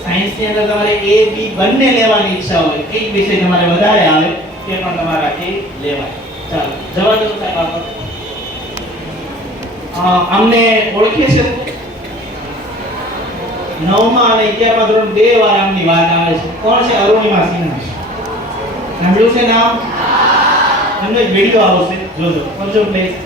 સાયન્સની અંદર તમારે એ બી બંને લેવાની ઈચ્છા હોય, એક વિષય તમારે વધારે આવે તે પણ તમારાથી લેવાય. ચાલો, જવા દો સાહેબ આગળ. અમને ઓળખે છે 9મા અને 11મા ધોરણ 2 વાર આમની વાત આવે છે. કોણ છે? અરુણિમા સિન્હા. સાંભળ્યું છે નામ? એમનો એક વિડિયો આવશે, જોજો. કરજો પ્લીઝ.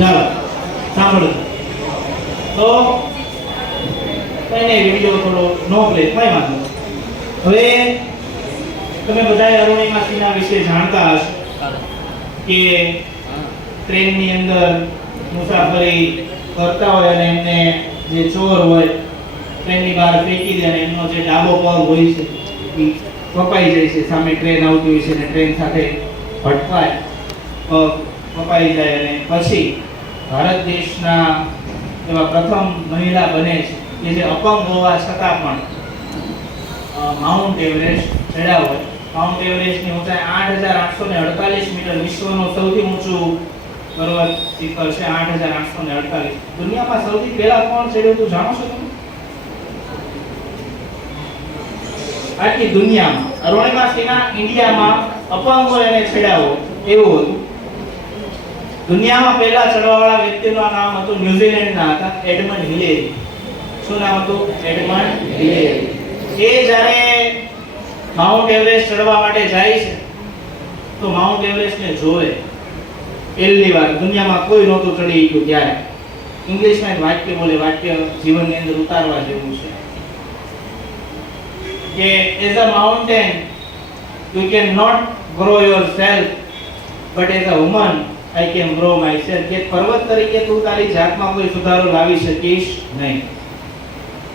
ચાલો, સાંભળો. તો એને વિડિયો થોડો નો પ્લે થાય વાંધો. હવે તમે બધાએ અરુણિમા સિન્હા વિશે જાણતા હશો કે ટ્રેનની અંદર મુસાફરી કરતા હોય અને એમને જે ચોર હોય ટ્રેનની બહાર ફેંકી દે અને એમનો જે ડાબો પગ હોય છે એ કપાઈ જાય છે, સામે ટ્રેન આવતી હોય છે અને ટ્રેન સાથે ભટકાય, પગ કપાઈ જાય અને પછી ભારત દેશના એવા પ્રથમ મહિલા બને છે કે જે અપંગ હોવા છતાં પણ માઉન્ટ એવરેસ્ટ ચડ્યા હોય. માઉન્ટ એવરેસ્ટની ઊંચાઈ 8848 મીટર, વિશ્વનું સૌથી ઊંચું પર્વત શિખર છે 8848. દુનિયામાં સૌથી પહેલા કોણ ચડ્યું હતું જાણો છો તમે? આખી દુનિયામાં અરુણિમા સિન્હા ઇન્ડિયામાં અપંગ હોય અને ચડ્યા હોય એવું હતું. દુનિયામાં પહેલા ચડવાવાળા વ્યક્તિનું નામ હતું, ન્યુઝીલેન્ડના હતા, એડમંડ હિલેરી. શું નામ હતું? Edmund Hillary. એ જ્યારે માઉન્ટ એવરેસ્ટ ચડવા માટે જાય છે તો માઉન્ટ એવરેસ્ટને જોવે પહેલી વાર, દુનિયામાં કોઈ નહોતું ચડી ગયું ત્યારે. ઇંગ્લિશમાં એક વાક્ય બોલે, વાક્ય જીવનની અંદર ઉતારવા જેવું છે કે as a mountain you can not grow yourself but as a woman I can grow myself. કે પર્વત તરીકે તું તારી જાતમાં કોઈ સુધારો લાવી શકીશ નહીં,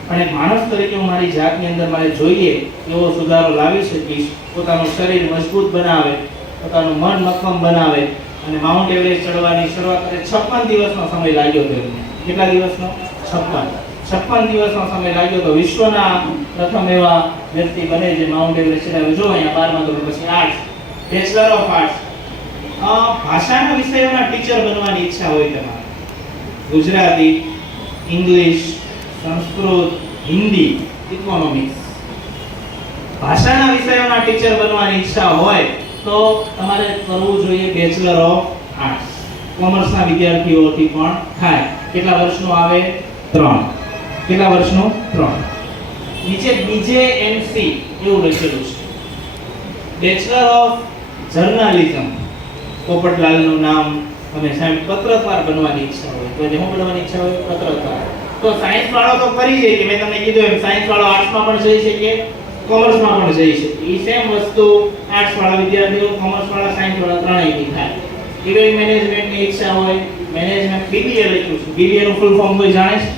અને માણસ તરીકે હું મારી જાતની અંદર મારે જોઈએ એવો સુધારો લાવી શકીશ. પોતાનું શરીર મજબૂત બનાવે, પોતાનું મન મક્કમ બનાવે અને માઉન્ટ એવરેસ્ટ ચડવાની શરૂઆત કરે. 56 દિવસનો સમય લાગ્યો તેમને. કેટલા દિવસનો? 56 દિવસનો સમય લાગ્યો તો વિશ્વના પ્રથમ એવા વ્યક્તિ બને જે માઉન્ટ એવરેસ્ટ ચડાવ્યો. જો અહીંયા 12મા ધોરણ પછી આર્ટ્સ, બેચલર ઓફ આર્ટ્સ. ભાષાના વિષયોના ટીચર બનવાની ઈચ્છા હોય તમારે, ગુજરાતી, ઇંગ્લિશ, સંસ્કૃત, હિન્દી, ઇકોનોમિક્સ, ભાષાના વિષયોના ટીચર બનવાની ઈચ્છા હોય તો તમારે કરવું જોઈએ બેચલર ઓફ આર્ટ્સ. કોમર્સના વિદ્યાર્થીઓથી પણ થાય. કેટલા વર્ષનું આવે? 3. કેટલા વર્ષનું? 3. નીચે BJMC એવું લખેલું છે, બેચલર ઓફ જર્નાલિઝમ. પોપટલાલનું નામ તમે સાહેબ. પત્રકાર બનવાની ઈચ્છા હોય તો શું બનવાની ઈચ્છા હોય? પત્રકાર. તો સાયન્સ વાળો તો કરી જાય કે મેં તમને કીધું એમ, સાયન્સ વાળો આર્ટ્સમાં પણ જઈ શકે, કોમર્સમાં પણ જઈ શકે. એ સેમ વસ્તુ આર્ટ્સ વાળા વિદ્યાર્થીઓ, કોમર્સ વાળા, સાયન્સ વાળા ત્રણેયથી થાય. ઇવેન્ટ મેનેજમેન્ટની ઈચ્છા હોય, મેનેજમેન્ટ, BBA લખ્યું છે. BBA નું ફૂલ ફોર્મ કોઈ જાણે છે?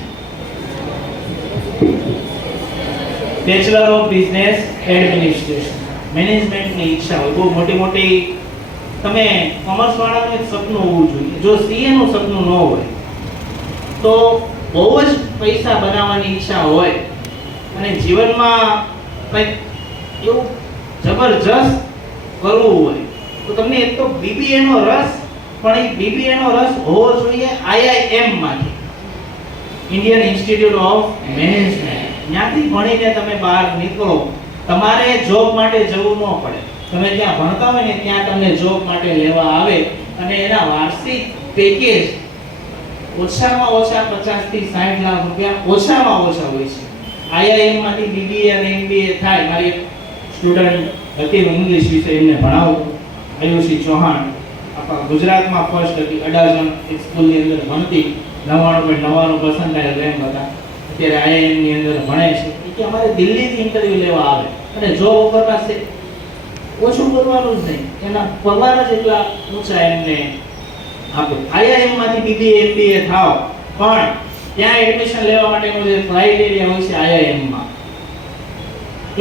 Bachelor of business administration. મેનેજમેન્ટની ઈચ્છા હોય, બહુ મોટી મોટી. તમે કોમર્સ વાળાનું એક સપનું હોવું જોઈએ. જો CA નું સપનું ન હોય તો બહુ જ પૈસા બનાવવાની ઈચ્છા હોય અને જીવનમાં કંઈક એવું જબરજસ્ત કરવું હોય તો તમને એક તો BBA નો રસ, પણ એ BBA નો રસ હોવો જોઈએ IIM માંથી, ઇન્ડિયન ઇન્સ્ટિટ્યૂટ ઓફ મેનેજમેન્ટ. ત્યાંથી ભણીને તમે બહાર નીકળો, તમારે જોબ માટે જવું ન પડે. તમે ત્યાં ભણતા હોય ને ત્યાં તમને જોબ માટે લેવા આવે અને એના વાર્ષિક પેકેજ ઓછામાં ઓછા 50 થી 60 લાખ રૂપિયા ઓછામાં ઓછા હોય છે. IIM માંથી BBA અને MBA થાય. મારી એક સ્ટુડન્ટ હતી, ઇંગ્લિશ વિષય એમને ભણાવતો, આયુષી ચૌહાણ, આપણા ગુજરાતમાં ફર્સ્ટ હતી. અડાજણ એક સ્કૂલની અંદર ભણતી, 99.99% રેન્ક હતા. અત્યારે IIM ની અંદર ભણે છે. કે અમારે દિલ્હીથી ઇન્ટરવ્યુ લેવા આવે અને જોબ ઓફર પાસે ઓછું કરવાનું જ નહીં, એના પગાર જ એટલા ઊંચા એમને આપે. IIM માંથી BBA MBA થાવ, પણ ત્યાં એડમિશન લેવા માટેનો જે ક્રાઇટેરિયા હોય છે IIM માં,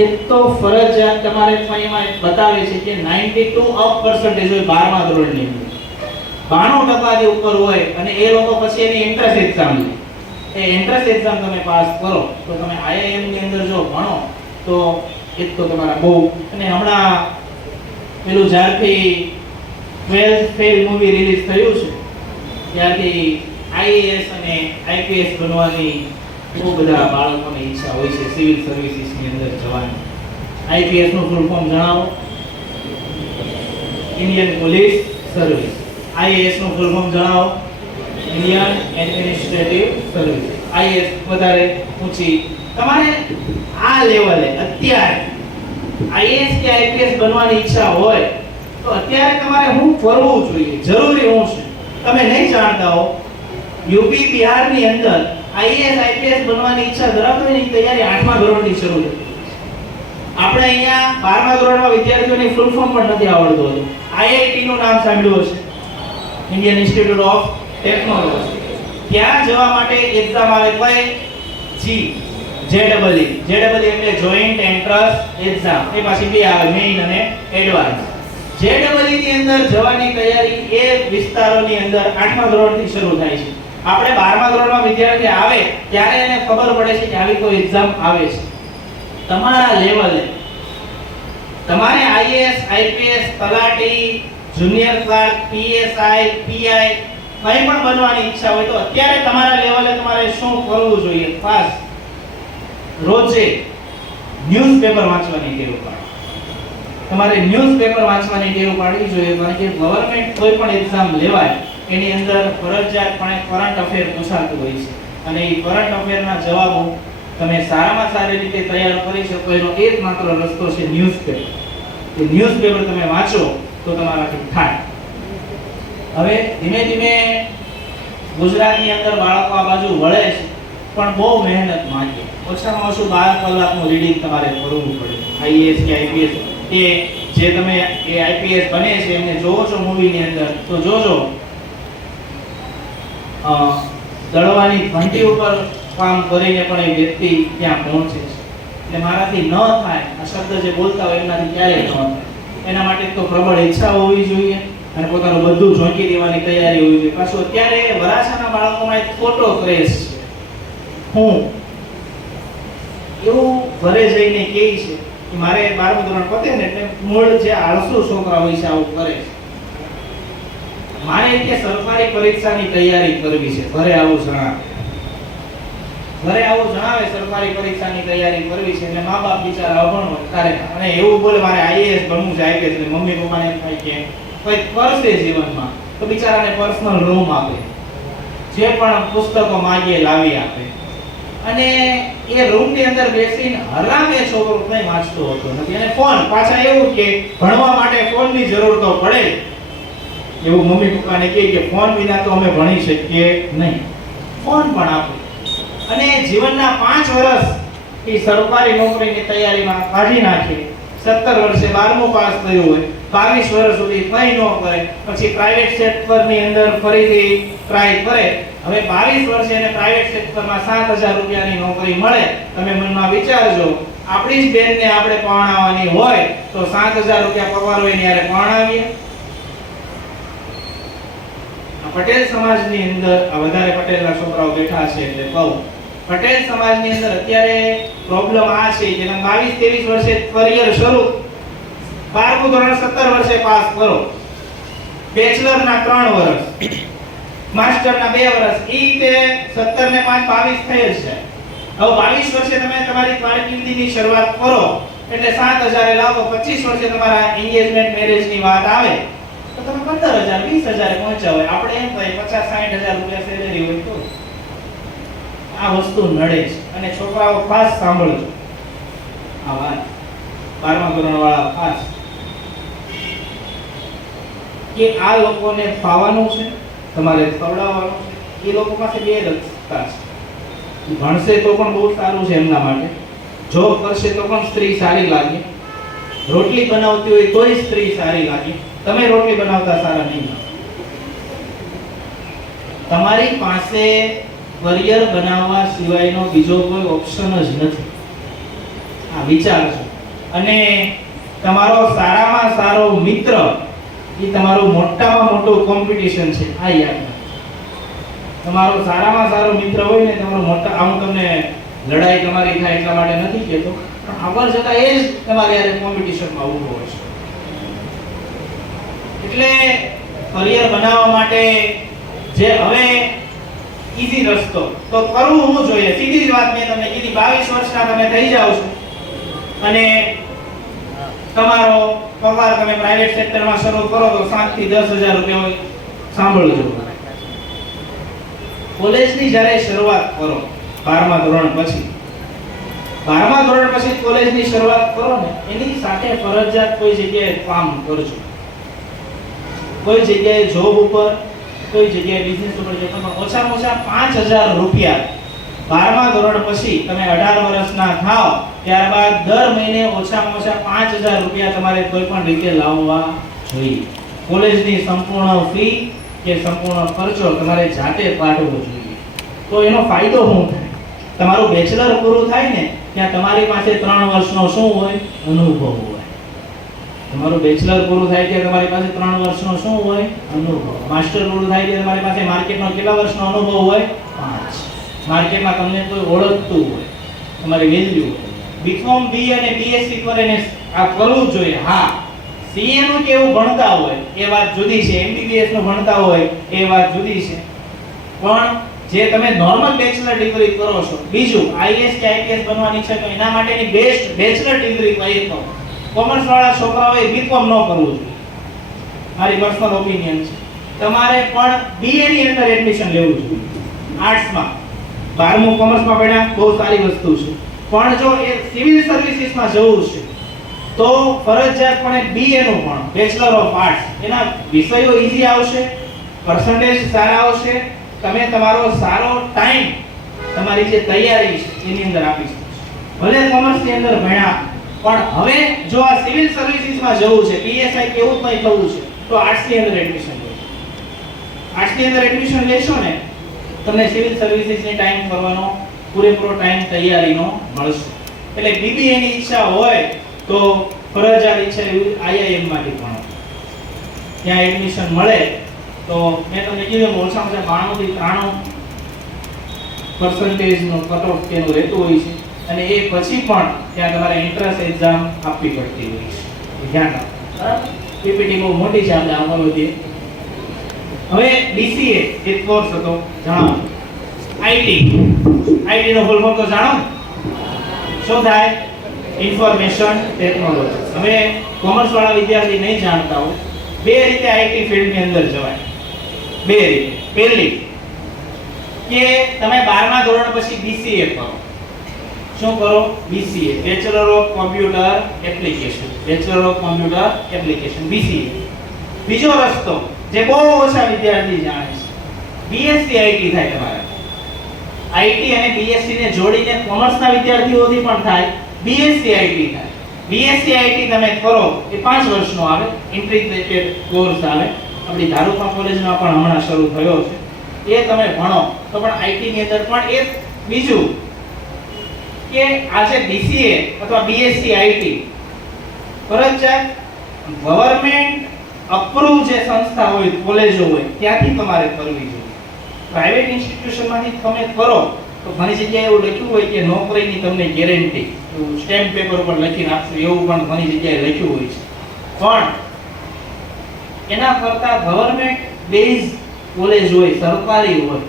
એક તો ફરજિયાત તમારે એમાં બતાવે છે કે 92% હોય 12મા ધોરણની અંદર, 92% થી ઉપર હોય અને એ લોકો પછી એની એન્ટ્રન્સ એક્ઝામ લે. એ એન્ટ્રન્સ એક્ઝામ તમે પાસ કરો તો તમે IIM ની અંદર જો ભણો તો એક તો તમારા બહુ. અને હમણાં પેલું જ્યારથી 12th ફેલ મૂવી રિલીઝ થયું છે ત્યારથી IAS અને IPS બનવાની બહુ બધા બાળકોની ઈચ્છા હોય છે, સિવિલ સર્વિસીસની અંદર જવાની. IPS નું ફૂલ ફોર્મ જણાવો? Indian police service. IAS નું ફૂલ ફોર્મ જણાવો? Indian administrative service. IAS વધારે ઊંચી. તમારે આ લેવલે અત્યારે IAS કે IPS બનવાની ઈચ્છા હોય તો અત્યારે તમારે શું કરવું જોઈએ, જરૂરી શું છે? તમે નહીં જાણતા હો, યુપી બિહાર ની અંદર IAS IPS બનવાની ઈચ્છા ધરાવતો હોય એની તૈયારી 8મા ધોરણથી શરૂ થઈ. આપણે અહીંયા 12મા ધોરણમાં વિદ્યાર્થીઓને ફૂલ ફોર્મ પણ નથી આવડતું હતું. IIT નું નામ સાંભળ્યું હશે, ઇન્ડિયન ઇન્સ્ટિટ્યૂટ ઓફ ટેકનોલોજી. ત્યાં જવા માટે એક્ઝામ આવે કઈ JEE એટલે જોઈન્ટ એન્ટ્રન્સ એક્ઝામ. એ પાછી બે આવે, મેઇન અને એડવાન્સ. JEE ની અંદર જવાની તૈયારી એ વિસ્તારોની અંદર 8મા ધોરણથી શરૂ થાય છે. આપણે 12મા ધોરણમાં વિદ્યાર્થી આવે ત્યારે એને ખબર પડે છે કે આવી કોઈ એક્ઝામ આવે છે. તમારા લેવલે તમારે IAS, IPS, તલાટી, જુનિયર ક્લાર્ક, PSI, PI કંઈ પણ બનવાની ઈચ્છા હોય તો અત્યારે તમારા લેવલે તમારે શું કરવું જોઈએ? ખાસ રોજે ન્યૂઝપેપર વાંચવાની ટેવ પાડો. તમારે ન્યૂઝપેપર વાંચવાની ટેવ પાડવી જોઈએ, કારણ કે ગવર્નમેન્ટ કોઈ પણ એક્ઝામ લેવાય એની અંદર ફરજિયાતપણે કરંટ અફેર પૂછાતું હોય છે, અને એ કરંટ અફેરના જવાબો તમે સારામાં સારી રીતે તૈયાર કરી શકો એનો એકમાત્ર રસ્તો છે ન્યૂઝપેપર. એ ન્યૂઝપેપર તમે વાંચો તો તમારાથી થાય. હવે ધીમે ધીમે ગુજરાતની અંદર બાળકો આ બાજુ વળે છે, પણ બહુ મહેનત માંગે. ઓછામાં ઓછું 12 કલાકનું રીડિંગ તમારે કરવું પડે. IAS કે IPS કે જે તમે એ IPS બને છે એમને જોવો છો મૂવીની અંદર તો જોજો દળવાની ઘંટી ઉપર કામ કરીને પણ એ વ્યક્તિ ત્યાં પહોંચે છે. એટલે મારાથી ન થાય આ શબ્દ જે બોલતા હોય એમનાથી ક્યારેય ન થાય. એના માટે તો પ્રબળ ઈચ્છા હોવી જોઈએ અને પોતાનું બધું ઝોંકી દેવાની તૈયારી હોવી જોઈએ. પાછું અત્યારે વરાછાના બાળકોમાં એક ફોટો ક્રેઝ છે. હું એવું ઘરે જઈને કહે છે કે મારે 12મું ધોરણ પતે ને એટલે મૂળ જે આળસુ છોકરા હોય છે આવું કરે છે. મારે કે સરકારી પરીક્ષાની તૈયારી કરવી છે. ઘરે આવું જણાવે સરકારી પરીક્ષાની તૈયારી કરવી છે એટલે મા બાપ બિચારા અભણ હોય તારે અને એવું બોલે મારે IAS બનવું છે IPS એટલે મમ્મી પપ્પાને એમ થાય કે કંઈક કરશે જીવનમાં તો બિચારાને પર્સનલ રૂમ આપે, જે પણ પુસ્તકો માંગીએ લાવી આપે, અને એ રૂમની અંદર બેસીને હરામે છોકરો કંઈ વાંચતો હોતો નથી. અને ફોન પાછા એવું કે ભણવા માટે ફોનની જરૂર તો પડે, એવું મમ્મી પપ્પાને કહે કે ફોન વિના તો અમે ભણી શકીએ નહીં, ફોન પણ આપો. અને જીવનના 5 વર્ષ એ સરકારી નોકરીની તૈયારીમાં કાઢી નાખે. 17 વર્ષે 12મું પાસ થયું હોય, 22 વર્ષ સુધી કંઈ ન કરે, પછી પ્રાઇવેટ સેક્ટરની અંદર ફરીથી ટ્રાય કરે. હવે 22 વર્ષે એને પ્રાઇવેટ સેક્ટરમાં 7000 રૂપિયાની નોકરી મળે. તમે મનમાં વિચારજો, આપણી જ બેનને આપણે પરણાવવાની હોય તો 7000 રૂપિયા પગાર હોય ને યારે પરણાવીએ. પટેલ સમાજની અંદર આ વધારે પટેલના છોકરાઓ બેઠા છે એટલે કહું, પટેલ સમાજની અંદર અત્યારે પ્રોબ્લેમ આ છે કે 22-23 વર્ષે કરિયર શરૂ, 12મું ધોરણ 17 વર્ષે પાસ કરો, બેચલરના 3 વર્ષ, માસ્ટરના 2 વર્ષ, ઈ તે 17 ને 5 22 થઈ જ જાય. હવે 22 વર્ષે તમે તમારી કારકિર્દીની શરૂઆત કરો એટલે 7000 લાવો, 25 વર્ષે તમારા એન્ગેજમેન્ટ મેરેજની વાત આવે તો તમે 15000 20000 પહોંચ્યા હોય. આપણે એમ કહીએ 50-60 હજાર રૂપિયા સેલેરી હોય તો આ વસ્તુ નડે છે. અને છોકરાઓ ખાસ સાંભળજો આ વાત, 12મા ધોરણ વાળા ખાસ, કે આ લોકોને ફાવાનું છે, તમારે ખવડાવવાનું છે. એ લોકો પાસે 2 રસ્તા છે. ભણશે તો પણ બહુ સારું છે એમના માટે, જોબ કરશે તો પણ સ્ત્રી સારી લાગે, રોટલી બનાવતી હોય તોય સ્ત્રી સારી લાગે, તમે રોટલી બનાવતા સારા નહીં. તમારી પાસે કરિયર બનાવવા સિવાયનો બીજો કોઈ ઓપ્શન જ નથી. આ વિચારજો. અને તમારો સારામાં સારો મિત્ર એ તમારું મોટામાં મોટું કોમ્પિટિશન છે. આ યાદ રાખજો. તમારો સારામાં સારો મિત્ર હોય ને તમારો મોટા, હું તમને લડાઈ તમારી થાય એટલા માટે નથી કહેતો, પણ આગળ જતા એ જ તમારે યારે કોમ્પિટિશનમાં ઊભો હોય છે. એટલે કરિયર બનાવવા માટે જે હવે ઈઝી રસ્તો તો કરવું શું જોઈએ? સીધી જ વાત મેં તમને કીધી. 22 વર્ષના તમે થઈ જાવ છો અને તમારો પગાર તમે પ્રાઇવેટ સેક્ટરમાં શરૂ કરો તો 7 થી 10000 રૂપિયા હોય. સાંભળજો, કોલેજની જ્યારે શરૂઆત કરો 12મા ધોરણ પછી, 12મા ધોરણ પછી કોલેજની શરૂઆત કરો ને એની સાથે ફરજિયાત કોઈ જગ્યાએ કામ કરજો. કોઈ જગ્યાએ જોબ ઉપર, કોઈ જગ્યાએ બિઝનેસ ઉપર જો તમે ઓછામાં ઓછા 5000 રૂપિયા 12મા ધોરણ પછી તમે 18 વર્ષના થાવ ત્યારબાદ દર મહિને ઓછામાં ઓછા 5000 રૂપિયા તમારે કોઈ પણ રીતે લાવવા જોઈએ. કોલેજની સંપૂર્ણ ફી કે સંપૂર્ણ ખર્ચો તમારે જાતે કાઢવો જોઈએ. તો એનો ફાયદો શું થાય? તમારું બેચલર પૂરું થાય ને ત્યાં તમારી પાસે 3 વર્ષનો શું હોય? અનુભવ હોય. તમારું બેચલર પૂરું થાય ત્યારે તમારી પાસે 3 વર્ષનો શું હોય? અનુભવ. માસ્ટર પૂરું થાય ત્યારે તમારી પાસે માર્કેટનો કેટલા વર્ષનો અનુભવ હોય? 5. માર્કેટમાં તમને કોઈ ઓળખતું હોય, તમારી વેલ્યુ હોય. બીકોમ બી અને બીએસસી કરીને આ કરવું જોઈએ. હા, સીએ નું કેવું ભણતા હોય એ વાત જુદી છે, એમબીબીએસ નું ભણતા હોય એ વાત જુદી છે, પણ જે તમે નોર્મલ બેચલર ડિગ્રી કરો છો, બીજું આઈએએસ કે આઈપીએસ બનવાની છે તો એના માટેની બેસ્ટ બેચલર ડિગ્રી કહીએ તો કોમર્સ વાળા છોકરાઓએ બીકોમ ન કરવું જોઈએ. મારી પર્સનલ ઓપિનિયન છે. તમારે પણ બીએ ની અંદર એડમિશન લેવું જોઈએ. આર્ટ્સમાં 12મું કોમર્સમાં ભણ્યા બહુ સારી વસ્તુ છે, પણ જો એ સિવિલ સર્વિસીસમાં જવું છે તો ફરજિયાતપણે બીએ નું પણ બેચલર ઓફ આર્ટ્સ. એના વિષયો ઈઝી આવશે, પર્સન્ટેજ સારા આવશે, તમે તમારો સારો ટાઈમ તમારી જે તૈયારી છે એની અંદર આપી શકો. ભલે કોમર્સ ની અંદર ભણ્યા પણ હવે જો આ સિવિલ સર્વિસીસમાં જવું છે, પીએસઆઈ કેવું કંઈ થવું છે તો આર્ટ્સ ની અંદર એડમિશન લો. આર્ટ્સ ની અંદર એડમિશન લેશો ને તમને સિવિલ સર્વિસીસની ટાઈમ કરવાનો પૂરેપૂરો ટાઈમ તૈયારીનો મળશે. એટલે બીબીએ ની ઈચ્છા હોય તો ફરજિયાત ઈચ્છા આઈઆઈએમ માંથી ભણો, ત્યાં એડમિશન મળે તો મેં તમને કીધું ઓછામાં ઓછા 92 થી 93% નો કટ ઓફ તેનું રહેતું હોય છે, અને એ પછી પણ ત્યાં તમારે એન્ટ્રન્સ એક્ઝામ આપવી પડતી હોય છે. ધ્યાન રાખો, બરાબર? પીપીટી બહુ મોટી છે, આપણે આગળ વધીએ. હવે બીસીએ એક કોર્સ હતો, જાણો. આઈટી નો ફૂલ ફોર્મ તો જાણો શું થાય? Information technology. હવે કોમર્સ વાળા વિદ્યાર્થી નહીં જાણતા હોય, બે રીતે આઈટી ફિલ્ડ ની અંદર જવાય. બે રીતે. પહેલી કે તમે 12મા ધોરણ પછી બીસીએ કરો. શું કરો? BCA, bachelor of computer application. Bachelor of computer application, BCA. બીજો રસ્તો જે બહુ ઓછા વિદ્યાર્થી જાણે છે, બીએસસી આઈટી થાય તમારે. આઈટી અને બીએસસી ને જોડીને કોમર્સના વિદ્યાર્થીઓથી પણ થાય, બીએસસી આઈટી થાય. બીએસસી આઈટી તમે કરો એ 5 વર્ષનો આવે, ઇન્ટિગ્રેટેડ કોર્સ આવે. આપણી ધારુપા કોલેજમાં પણ હમણાં શરૂ થયો છે. એ તમે ભણો તો પણ આઈટી ની અંદર પણ એક બીજું કે આજે બીસીએ અથવા બીએસસી આઈટી ફરજિયાત ગવર્નમેન્ટ અપ્રૂવ જે સંસ્થા હોય, કોલેજો હોય ત્યાંથી તમારે કરવી જોઈએ. પ્રાઇવેટ ઇન્સ્ટિટ્યુશનમાંથી તમે કરો તો ઘણી જગ્યાએ એવું લખ્યું હોય કે નોકરીની તમને ગેરંટી, સ્ટેમ્પ પેપર ઉપર લખીને આપશું, એવું પણ ઘણી જગ્યાએ લખ્યું હોય છે. પણ એના કરતા ગવર્નમેન્ટ બેઝ કોલેજ હોય, સરકારી હોય,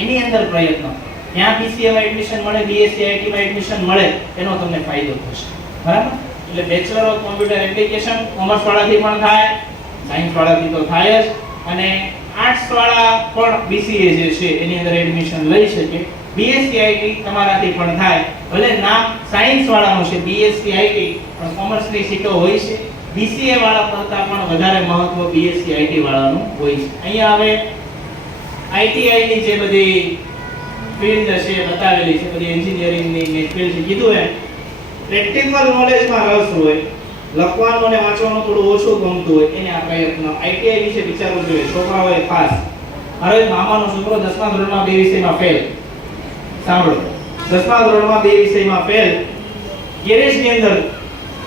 એની અંદર પ્રયત્ન કરો. ત્યાં બીસીએ માં એડમિશન મળે, બીએસસી આઈટી માં એડમિશન મળે, એનો તમને ફાયદો થશે. બરાબર? એટલે bachelor of computer application commerce વાળાથી પણ થાય, સાયન્સ વાળાથી તો થાય જ, અને આર્ટ્સ વાળા પણ બીસીએ જે છે એની અંદર એડમિશન લઈ શકે. બીએસસી આઈટી તમારાથી પણ થાય, ભલે નામ સાયન્સ વાળાનું છે બીએસસી આઈટી, પણ કોમર્સની સીટો હોય છે. બીસીએ વાળા કરતા પણ વધારે મહત્વ બીએસસી આઈટી વાળાનું હોય છે. અહીંયા હવે આઈટીઆઈ ની જે બધી ફિલ્ડ છે બતાવેલી છે, બધી એન્જિનિયરિંગ ની ફિલ્ડ છે, કીધું એમ પ્રેક્ટિકલ નોલેજમાં રસ હોય, લખવાનું અને વાંચવાનું થોડું ઓછું ગમતું હોય, એને આ પ્રયત્ન આઈટીઆઈ વિશે વિચારવું જોઈએ. છોકરાઓએ ખાસ. મારો એક મામાનો છોકરો 10મા ધોરણમાં 2 વિષયમાં ફેલ. સાંભળો, 10મા ધોરણમાં 2 વિષયમાં ફેલ. ગેરેજની અંદર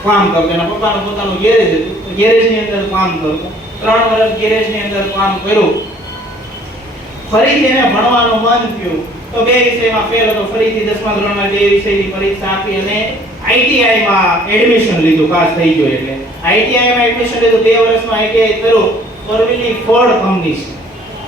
કામ કરતો, એના પપ્પાનું પોતાનું ગેરેજ હતું, તો ગેરેજની અંદર કામ કરતો. 3 વર્ષ ગેરેજની અંદર કામ કર્યું. ફરીથી એને ભણવાનું મન થયું તો 2 વિષયમાં ફેલ હતો. ફરીથી 10મા ધોરણમાં 2 વિષયની પરીક્ષા આપી અને આઈટીઆઈ માં એડમિશન લીધું. પાસ થઈ ગયો એટલે આઈટીઆઈ માં એડમિશન લીધું. 2 વર્ષમાં આઈટીઆઈ કર્યું. ફોરવીલની ફોર્ડ કંપની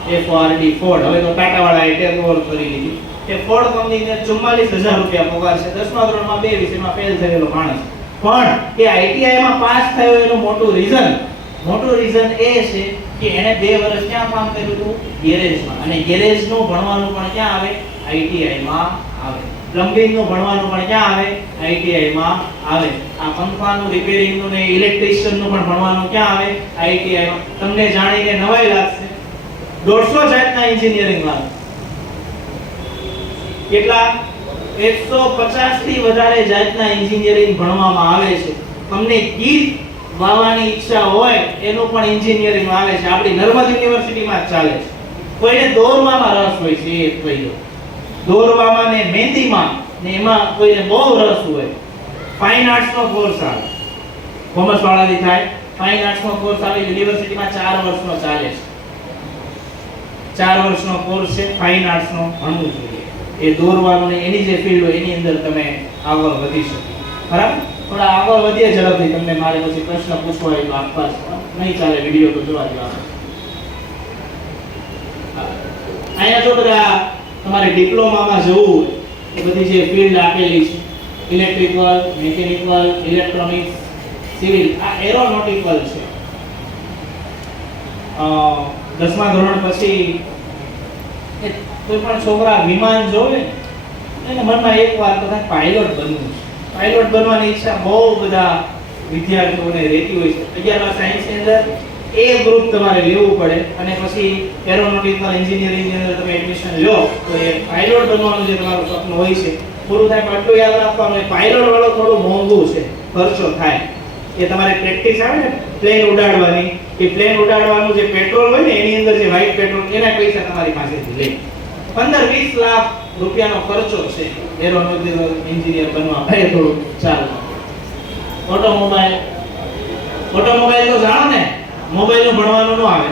છે, FRD ફોર્ડ, હવે તો ટાટા વાળાએ ટેક ઓવર કરી લીધી. તે ફોર્ડ કંપનીને 44000 રૂપિયા પગાર છે. 10મા ધોરણમાં 2 વિષયમાં ફેલ થયેલો માણસ પણ એ આઈટીઆઈ માં પાસ થયો એનું મોટું રીઝન એ છે કે એને 2 વર્ષ ક્યાં કામ કર્યું હતું? ગેરેજમાં. અને ગેરેજનું ભણવાનું પણ ક્યાં આવે? આઈટીઆઈ માં આવે. પ્લમ્બિંગ નું ભણવાનું પણ ક્યાં આવે? આઈટીઆઈ માં આવે. આ પંખાનું રિપેરિંગ નું ને ઇલેક્ટ્રિશિયન નું પણ ભણવાનું ક્યાં આવે? આઈટીઆઈ માં. તમને જાણીને નવાઈ લાગશે, 150 જાતના એન્જિનિયરિંગ માં કેટલા 150 થી વધારે જાતના એન્જિનિયરિંગ ભણવામાં આવે છે. તમને ગીત વાવવાની ઈચ્છા હોય એનું પણ એન્જિનિયરિંગ આવે છે. આપણી નર્મદ યુનિવર્સિટીમાં જ ચાલે છે. કોઈને દોરવામાં રસ હોય છે, એ કહી દો. દોરવામાં ને મહેંદીમાં ને એમાં કોઈને બહુ રસ હોય, ફાઇન આર્ટ્સનો કોર્સ આવે, કોમર્સ વાળાથી થાય, ફાઇન આર્ટ્સનો કોર્સ આવે, યુનિવર્સિટીમાં 4 વર્ષનો ચાલે છે. 4 વર્ષનો કોર્સ છે, ફાઇન આર્ટ્સનો ભણવું જોઈએ. એ દોરવાનું ને એની જે ફિલ્ડ હોય એની અંદર તમે આગળ વધી શકો. બરાબર? થોડા આગળ વધીએ ઝડપથી. તમને મારે પછી પ્રશ્ન પૂછવા હોય તો આપવા નહીં ચાલે, વિડીયો તો જોવા દેવાનો. અહીંયા જો બધા તમારે ડિપ્લોમામાં જવું હોય એ બધી જે ફિલ્ડ આપેલી છે, ઇલેક્ટ્રિકલ, મિકેનિકલ, ઇલેક્ટ્રોનિક્સ, સિવિલ, આ એરોનોટિકલ છે. 10મા ધોરણ પછી કોઈ પણ છોકરા વિમાન જોવે એને મનમાં એક વાર તો થાય પાયલોટ બનવું છે. પાયલોટ બનવાની ઈચ્છા બહુ બધા વિદ્યાર્થીઓને રહેતી હોય છે. 11મા સાયન્સની અંદર એ ગ્રુપ તમારે લેવું પડે અને પછી એરોનોટિકલ એન્જિનિયરિંગની અંદર તમે એડમિશન લો તો એ પાયલોટ બનવાનું જે તમારું સપનું હોય છે પૂરું થાય. પણ આટલું યાદ રાખવાનું, એ પાયલોટ વાળો થોડું મોંઘું છે, ખર્ચો થાય. એ તમારે પ્રેક્ટિસ આવે ને પ્લેન ઉડાડવાની, એ પ્લેન ઉડાડવાનું જે પેટ્રોલ હોય ને એની અંદર જે વ્હાઇટ પેટ્રોલ, એના પૈસા તમારી પાસેથી લે. 15-20 લાખ રૂપિયાનો ખર્ચો છે એરોનોટિકલ એન્જિનિયર બનવા. ભાઈ થોડું ચાલો. ઓટોમોબાઈલ તો જાણો ને, મોબાઈલનું ભણવાનું ન આવે,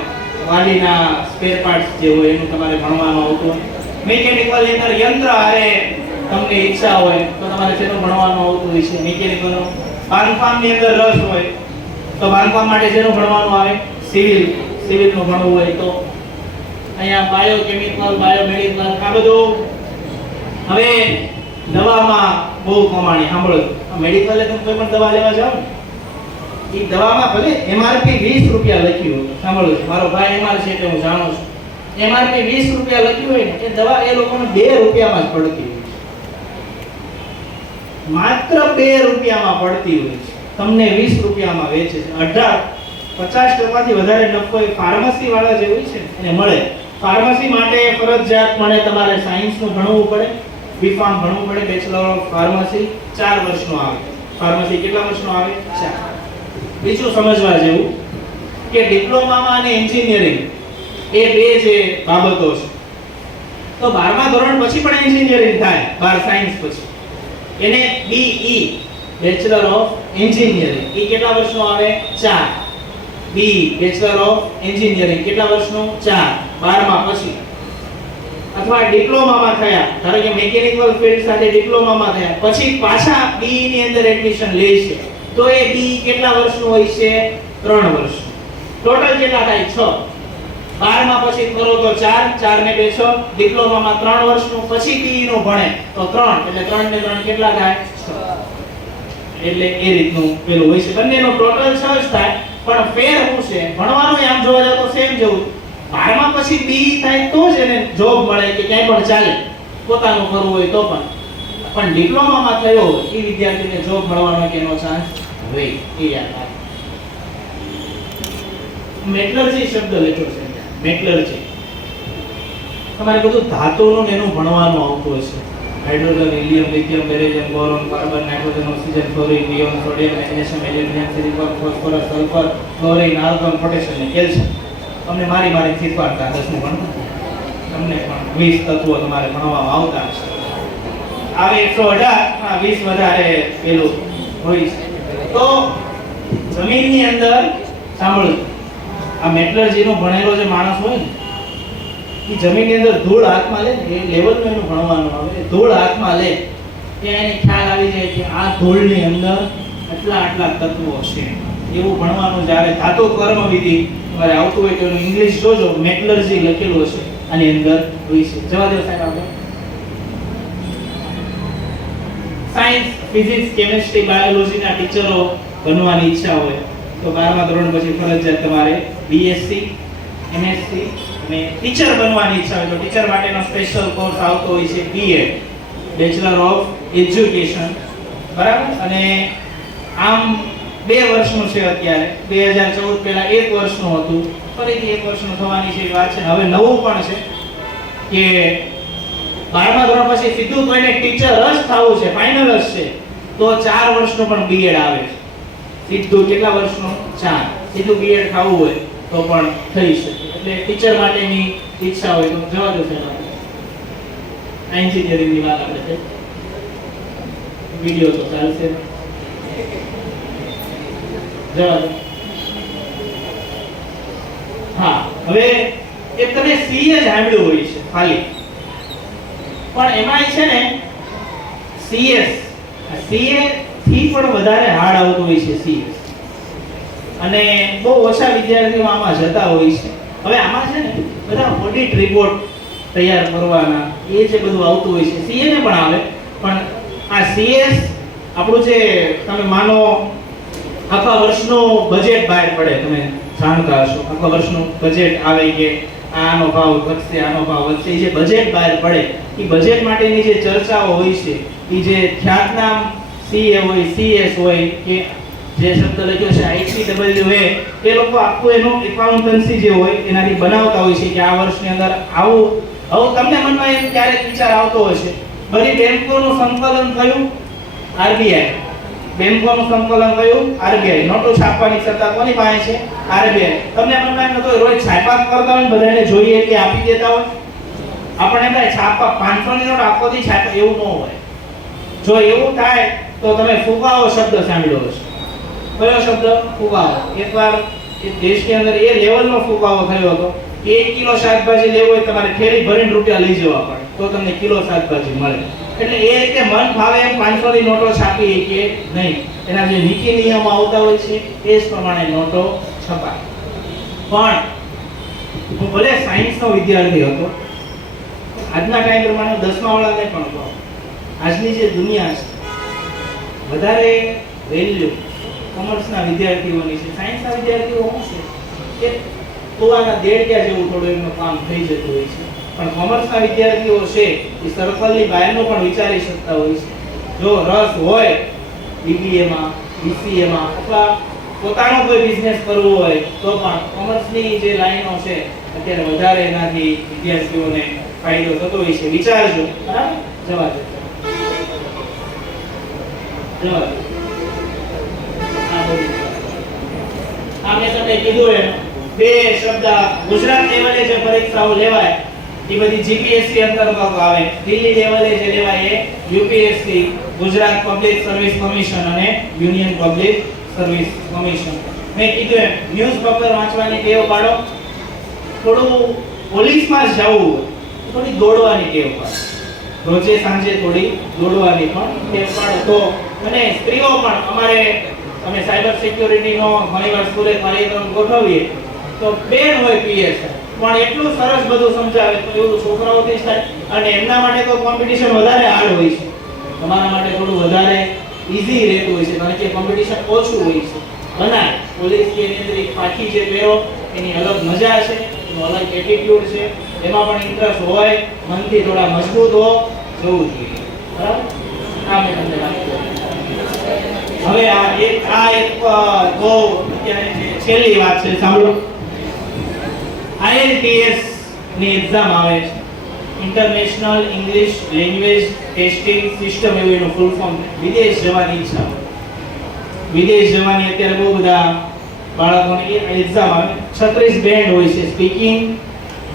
ગાડીના સ્પેર પાર્ટ્સ જે હોય એનું તમારે ભણવાનું આવતું હોય. મિકેનિકલ અંદર યંત્ર હારે તમને ઈચ્છા હોય તો તમારે શેનું ભણવાનું આવતું હોય છે, મિકેનિકલનું. બાંધકામની અંદર રસ હોય તો બાંધકામ માટે શેનું ભણવાનું આવે, સિવિલનું ભણવું હોય તો અહીંયા બાયોકેમિકલ, બાયોમેડિકલ, આ બધું. હવે દવામાં બહુ કમાણી. સાંભળો, મેડિકલે તમે કોઈ પણ દવા લેવા જાઓ ને, એ દવામાં ભલે એમઆરપી 20 રૂપિયા લખ્યું હોય, સાંભળો, મારો ભાઈ એમઆર છે એટલે હું જાણું છું, એમઆરપી 20 રૂપિયા લખ્યું હોય ને એ દવા એ લોકોને 2 રૂપિયામાં જ પડતી હોય છે. માત્ર 2 રૂપિયામાં પડતી હોય છે, તમને 20 રૂપિયામાં વેચે છે. 50% વધારે નફો એ ફાર્મસી વાળા જે હોય છે એને મળે. ફાર્મસી માટે ફરજિયાત મને તમારે સાયન્સનું ભણવું પડે, બીફાર્મ ભણવું પડે, બેચલર ઓફ ફાર્મસી 4 વર્ષનો આવે. ફાર્મસી કેટલા વર્ષનો આવે? 4. બીજું સમજવા જેવું કે ડિપ્લોમામાં અને એન્જિનિયરિંગ એ બે જે બાબતો છે, તો 12મા ધોરણ પછી પણ એન્જિનિયરિંગ થાય, 12 સાયન્સ પછી. એને BE બેચલર ઓફ એન્જિનિયરિંગ, એ કેટલા વર્ષનો આવે? 4. BE બેચલર ઓફ એન્જિનિયરિંગ કેટલા વર્ષનો? 4. 12મા પછી. અથવા ડિપ્લોમામાં થયા, ધારો કે મિકેનિકલ ફિલ્ડ સાથે ડિપ્લોમામાં થયા પછી પાછા BE ની અંદર એડમિશન લે છે તો એ BE કેટલા વર્ષનું હોય છે? 3 વર્ષનું. ટોટલ કેટલા થાય? 6. 12મા પછી કરો તો 4 ને 2 6. ડિપ્લોમામાં 3 વર્ષનું પછી BE નું ભણે તો 3, એટલે 3 ને 3 કેટલા થાય? 6. એટલે એ રીતનું પેલું હોય છે. બંનેનો ટોટલ 6 જ થાય, પણ ફેર શું છે? ભણવાનું આમ જોવા જાવ તો સેમ જેવું. 12મા પછી BE થાય તો જ એને જોબ મળે કે ક્યાંય પણ ચાલે, પોતાનું કરવું હોય તો પણ ડિપ્લોમામાં થયો હોય એ વિદ્યાર્થીને જોબ મળવાનો કેનો ચાન્સ હોય, એ યાદ રાખો. મેટલર્જી શબ્દ લેખો છે. મેટલર્જી તમારે બધું ધાતુનું ને એનું ભણવાનું આવતું હશે. Hydrogen, helium, lithium, barium, boron, carbon, nitrogen, oxygen, fluorine, neon, sodium, magnesium, aluminium, silicon, phosphorus, sulphur, chlorine, argon, potassium અને કેલ્શિયમ. તમને મારી શીખવાડતા 10મું ભણતા તમને પણ 20 તત્વો તમારે ભણવામાં આવતા હશે. આવે 118, 20 વધારે પેલું હોય છે. તો જમીનની અંદર સાંભળો, આ મેટલર્જીનો ભણેલો જે માણસ હોય ને એ જમીનની અંદર ધૂળ હાથમાં લે ને એ લેવલનું એનું ભણવાનું આવે. ધૂળ હાથમાં લે ત્યાં એને ખ્યાલ આવી જાય કે આ ધૂળની અંદર આટલા તત્વો છે, એવું ભણવાનું. જ્યારે ધાતુ કર્મ વિધિ તમારે આવતું હોય તો એનું ઇંગ્લિશ જોજો, મેટલર્જી લખેલું હશે આની અંદર હોય છે. જવા દો સાહેબ. આપણે સાયન્સ, ફિઝિક્સ, કેમિસ્ટ્રી, બાયોલોજીના ટીચરો બનવાની ઈચ્છા હોય તો 12મા ધોરણ પછી ફરજિયાત તમારે BSc, MSc અને ટીચર બનવાની ઈચ્છા હોય તો ટીચર માટેનો સ્પેશિયલ કોર્સ આવતો હોય છે BEd, બેચલર ઓફ એજ્યુકેશન. બરાબર? અને આમ 2 વર્ષનું છે અત્યારે. 2014 પહેલા 1 વર્ષનું હતું, ફરીથી 1 વર્ષનું થવાની છે વાત છે. હવે નવું પણ છે કે 12મા ધોરણ પછી સીધું કોઈને ટીચર જ થવું છે, ફાઇનલ જ છે, તો 4 વર્ષનું પણ BEd આવે છે. સીધું કેટલા વર્ષનું? 4. સીધું BEd થવું હોય તો પણ થઈ શકે. એટલે ટીચર માટેની ઈચ્છા હોય તો જવા દો સાહેબ. આ એન્જિનિયરિંગની વાત આપણે છે. વિડિયો તો ચાલશે. જવાબ. હા, હવે એક તમે સી જ સાંભળ્યું હોય છે ખાલી, પણ એમાં છે ને સીએસ, સીએ થી પણ વધારે હાર્ડ આવતું હોય છે સીએસ, અને બહુ ઓછા વિદ્યાર્થીઓ આમાં જતા હોય છે. હવે આમાં છે ને બધા ઓડિટ રિપોર્ટ તૈયાર કરવાના, એ જે બધું આવતું હોય છે સીએ ને પણ આવે, પણ આ સીએસ આપણું જે તમે માનો આખા વર્ષનું બજેટ બહાર પડે, તમે જાણતા હશો આખા વર્ષનું બજેટ આવે કે આનો ભાવ વધશે, આનો ભાવ વધશે, જે બજેટ બહાર પડે એ બજેટ માટેની જે ચર્ચાઓ હોય છે, એ જે ખ્યાતનામ સીએ હોય, સીએસ હોય કે જે શબ્દ લખ્યો છે આઈસીડબલ્યુએ, એ લોકો આખું એનું એકાઉન્ટન્સી જે હોય એનાથી બનાવતા હોય છે કે આ વર્ષની અંદર આવું તમને મનમાં એમ ક્યારેક વિચાર આવતો હશે, બધી બેંકોનું સંકલન થયું આરબીઆઈ, બેંકોનું સંકલન થયું આરબીઆઈ, નોટો છાપવાની સત્તા કોની પાસે છે? આરબીઆઈ. તમને મનમાં એમ નતો રોજ છાપા કરતા હોય બધાને જોઈએ એટલે આપી દેતા હોય, આપણે એમ થાય છાપા 500 ની નોટ આપોથી છાપા, એવું ન હોય. જો એવું થાય તો તમે ફુગાવો શબ્દ સાંભળ્યો હશે. કયો શબ્દ? ફુગાવો. એકવાર એ દેશની અંદર એ લેવલનો ફુગાવો થયો હતો કે 1 કિલો શાકભાજી લેવું હોય તમારે થેલી ભરીને રૂપિયા લઈ જવા પડે તો તમને કિલો શાકભાજી મળે. એટલે એ રીતે મન ફાવે એમ 500 ની નોટો છાપી કે નહીં, એના જે નીતિ નિયમો આવતા હોય છે એ જ પ્રમાણે નોટો છપાય. પણ હું ભલે સાયન્સનો વિદ્યાર્થી હતો, આજના ટાઈમ પ્રમાણે 10મા વાળાને પણ કહું, આજની જે દુનિયા છે વધારે વેલ્યુ કોમર્સના વિદ્યાર્થીઓની છે. સાયન્સના વિદ્યાર્થીઓ શું છે કે કુવાના દેડિયા જેવું થોડું એમનું કામ થઈ જતું હોય છે, પણ કોમર્સના વિદ્યાર્થીઓ છે એ સર્કલની બહારનું પણ વિચારી શકતા હોય છે. જો રસ હોય બીબીએમાં, બીસીએમાં અથવા પોતાનો કોઈ બિઝનેસ કરવો હોય તો પણ કોમર્સની જે લાઈનો છે અત્યારે વધારે એનાથી વિદ્યાર્થીઓને ફાયદો થતો હોય છે. વિચારજો. બરાબર? જવા દો. મેં તમને કીધું એમ બે શબ્દ ગુજરાત લેવલે જે પરીક્ષાઓ લેવાય એ બધી જીપીએસસી અંતર્ગત આવે. દિલ્હી લેવલે જે લેવાય એ UPSC, Gujarat public service commission અને યુનિયન પબ્લિક સર્વિસ કમિશન. મેં કીધું એમ ન્યૂઝપેપર વાંચવાની ટેવ પાડો, થોડું પોલીસમાં જવું હોય થોડી દોડવાની ટેવ પાડો, રોજે સાંજે થોડી દોડવાની પણ ટેવ પાડો તો. અને સ્ત્રીઓ પણ અમારે અમે સાયબર સિક્યોરિટીનો ઘણીવાર સ્કૂલે કાર્યક્રમ ગોઠવીએ તો બેન હોય પીએસ પણ એટલું સરસ બધું સમજાવે તો એવું છોકરાઓથી થાય, અને એમના માટે તો કોમ્પિટિશન વધારે હાર્ડ હોય છે, તમારા માટે થોડું વધારે ઈઝી રહેતું હોય છે કારણ કે કોમ્પિટિશન ઓછું હોય છે. બનાય પોલીસ કે એની પાછી જે પહેરો એની અલગ મજા છે, એનો અલગ એટીટ્યુડ છે, એમાં પણ ઇન્ટરેસ્ટ હોય, મનથી થોડા મજબૂત હો, જવું જોઈએ. બરાબર? આ મેં તમને વાત કરી. હવે આ એક બહુ છેલ્લી વાત છે, સાંભળો. IELTS ની એક્ઝામ આવે છે, international English language testing system, એવું એનું ફૂલ ફોર્મ. વિદેશ જવાની ઈચ્છા હોય, વિદેશ જવાની અત્યારે બહુ બધા બાળકોની એક્ઝામ આવે. 36 બેન્ડ હોય છે, સ્પીકિંગ,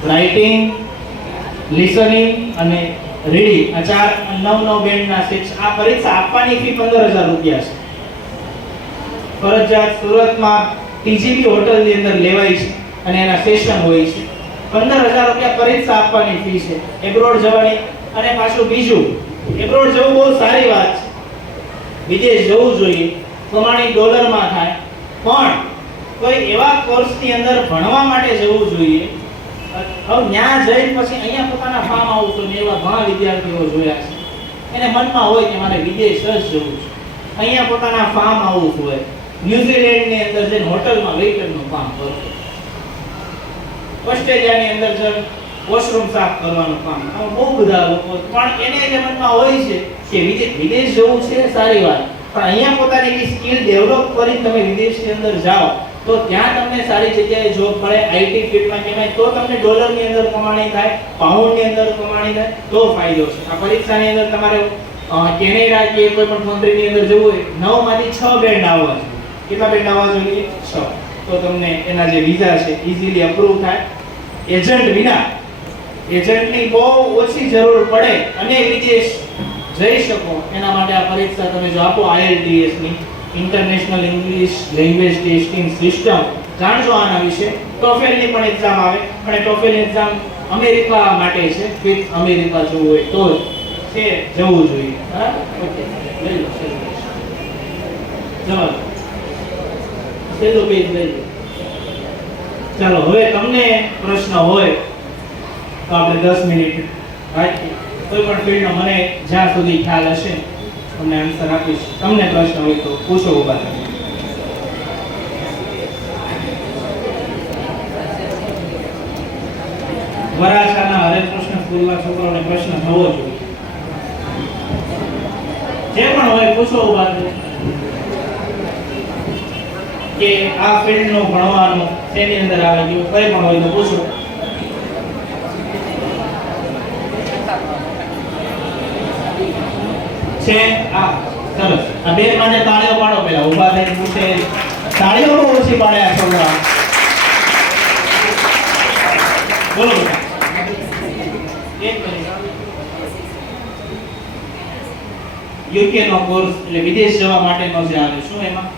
રાઇટિંગ, લિસનિંગ અને રીડિંગ. આ 9 બેન્ડના સેક્શન. આ પરીક્ષા આપવાની ફી 15000 રૂપિયા છે. ફરજિયાત સુરતમાં ટીજીબી હોટલની અંદર લેવાય છે અને એના સેશન હોય છે. 15000 રૂપિયા પરીક્ષા આપવાની ફી છે. એબ્રોડ જવાની. અને પાછું બીજું, એબ્રોડ જવું બહુ સારી વાત છે, વિદેશ જવું જોઈએ, કમાણી ડોલરમાં થાય, પણ કોઈ એવા કોર્સની અંદર ભણવા માટે જવું જોઈએ. હવે ત્યાં જઈને પછી અહીંયા પોતાના ફાર્મ હાઉસ ને એવા ઘણા વિદ્યાર્થીઓ જોયા છે, એને મનમાં હોય કે મારે વિદેશ જ જવું છે. અહીંયા પોતાના ફાર્મ હાઉસ હોય, ન્યુઝીલેન્ડની અંદર જઈને હોટલમાં વેઇટરનું કામ કરો, ઓસ્ટ્રેલિયાની અંદર જઈને વોશરૂમ સાફ કરવાનું કામ. આમાં બહુ બધા લોકો, પણ એને જે મનમાં હોય છે કે વિદેશ જવું છે સારી વાત, પણ અહીંયા પોતાની સ્કિલ ડેવલપ કરી તમે વિદેશની અંદર જાઓ તો ત્યાં તમને સારી જગ્યાએ જોબ મળે, આઈટી ફિલ્ડમાં કેમાય તો તમને ડોલરની અંદર કમાણી થાય, પાઉન્ડની અંદર કમાણી થાય તો ફાયદો છે. આ પરીક્ષાની અંદર તમારે કેનેડા કે કોઈ પણ કન્ટ્રીની અંદર જવું હોય 9 માંથી 6 બેન્ડ આવવા જોઈએ. કેટલા બેન્ડ આવવા જોઈએ? 6. તો તમને એના જે વિઝા છે ઈઝીલી અપ્રૂવ થાય. એજન્ટ વિના એજન્ટની બહુ ઓછી જરૂર પડે અને વિદેશ જઈ શકો એના માટે આ પરીક્ષા તમે જો આપો IELTS ની international English language testing system જાણજો આના વિશે. TOEFL ની પણ એક્ઝામ આવે અને TOEFL એક્ઝામ અમેરિકા માટે છે. વિથ અમેરિકા જવું હોય તો છે જવું જોઈએ. હા ઓકે લઈ લો ચલો પેલો પેજ લઈ લો. ચાલો હવે તમને પ્રશ્ન હોય તો આપણે 10 મિનિટ રાખીએ. કોઈ પણ ફિલ્ડનો મને જ્યાં સુધી ખ્યાલ હશે તમને આન્સર આપીશ. તમને પ્રશ્ન હોય તો પૂછો ઉભા થઈને. વરાછાના હરેકૃષ્ણ સ્કૂલના છોકરાઓને પ્રશ્ન થવો જોઈએ. જે પણ હોય પૂછો ઉભા થઈને કે આ ફિલ્ડનું ભણવાનું તેની અંદર આવે ગયું કઈ પણ હોય તો પૂછો. છે આ સરસ. આ બે માટે તાળીઓ પાડો. પેલા ઊભા થઈને પૂછે તાળીઓ બહુ ઓછી પાડે આ છોકરા. બોલો એક મિનિટ. યુકે નો કોર્સ એટલે વિદેશ જવા માટેનો જે આવે શું એમાં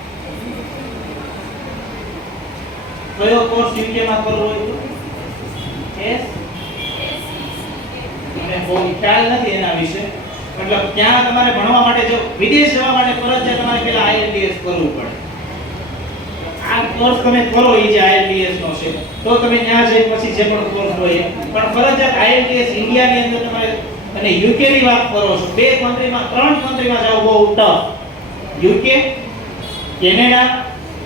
કયો કોર્સ યુકે માં કરવો હોય તો એસ મને બહુ ખ્યાલ નથી એના વિશે. મતલબ ત્યાં તમારે ભણવા માટે જો વિદેશ જવા માટે ફરજિયાત તમારે પહેલા IELTS કરવું પડે. આ કોર્સ તમે કરો એ જે IELTS નો છે તો તમે ત્યાં જઈ પછી જે પણ કોર્સ હોય પણ ફરજિયાત IELTS ઇન્ડિયાની અંદર તમારે અને UK ની વાત કરો છો. બે કન્ટ્રીમાં ત્રણ કન્ટ્રીમાં જાવ બહુ ટફ. UK કેનેડા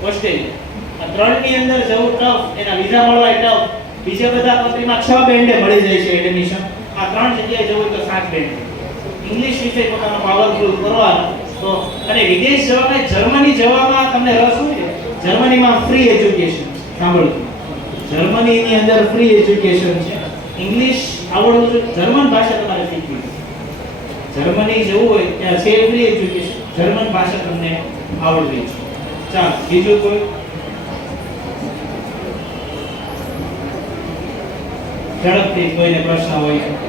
ઓસ્ટ્રેલિયા આ ત્રણની અંદર જવું ટફ. એના વિઝા મળવા ટફ. બીજા બધા કન્ટ્રીમાં 6 બેન્ડે મળી જાય છે એડમિશન. આ ત્રણ જગ્યાએ જવું તો 7 બેન્ડ. ઇંગ્લિશ વિષય પોતાનો પાવરફુલ કરવાનો તો અને વિદેશ જવામાં જર્મની જવામાં તમને રસ હોય જર્મનીમાં ફ્રી એજ્યુકેશન સાંભળો. જર્મનીની અંદર ફ્રી એજ્યુકેશન છે. ઇંગ્લિશ આવડવું જોઈએ. જર્મન ભાષા તમારે શીખવી. જર્મની જવું હોય ત્યાં છે ફ્રી એજ્યુકેશન. જર્મન ભાષા તમને આવડવી છે. ચાલો બીજું કોઈ ઝડપથી કોઈને પ્રશ્ન હોય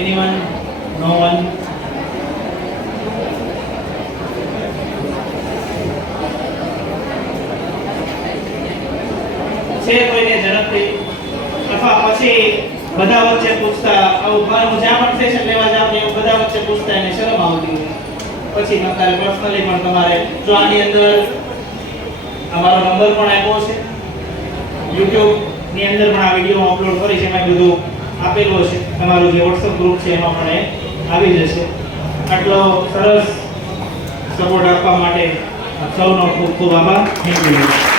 anyone no one છે કોઈને ઝડપથી અથવા પછી બધા વચ્ચે પૂછતા આવું હું જ્યાં પણ સેશન લેવા જાઉં ને બધા વચ્ચે પૂછતા એને શરમ આવતી હોય પછી તમારે પર્સનલી પણ તમારે જો આની અંદર અમારો નંબર પણ આપ્યો છે YouTube ની અંદર પણ આ વિડિયો અપલોડ કરી છે એમાં બધું આપેલું છે. તમારું જે WhatsApp ગ્રુપ છે એમાં પણ એ આવી જશે. આટલો સરસ સપોર્ટ આપવા માટે સૌનો ખૂબ ખૂબ આભાર. Thank you.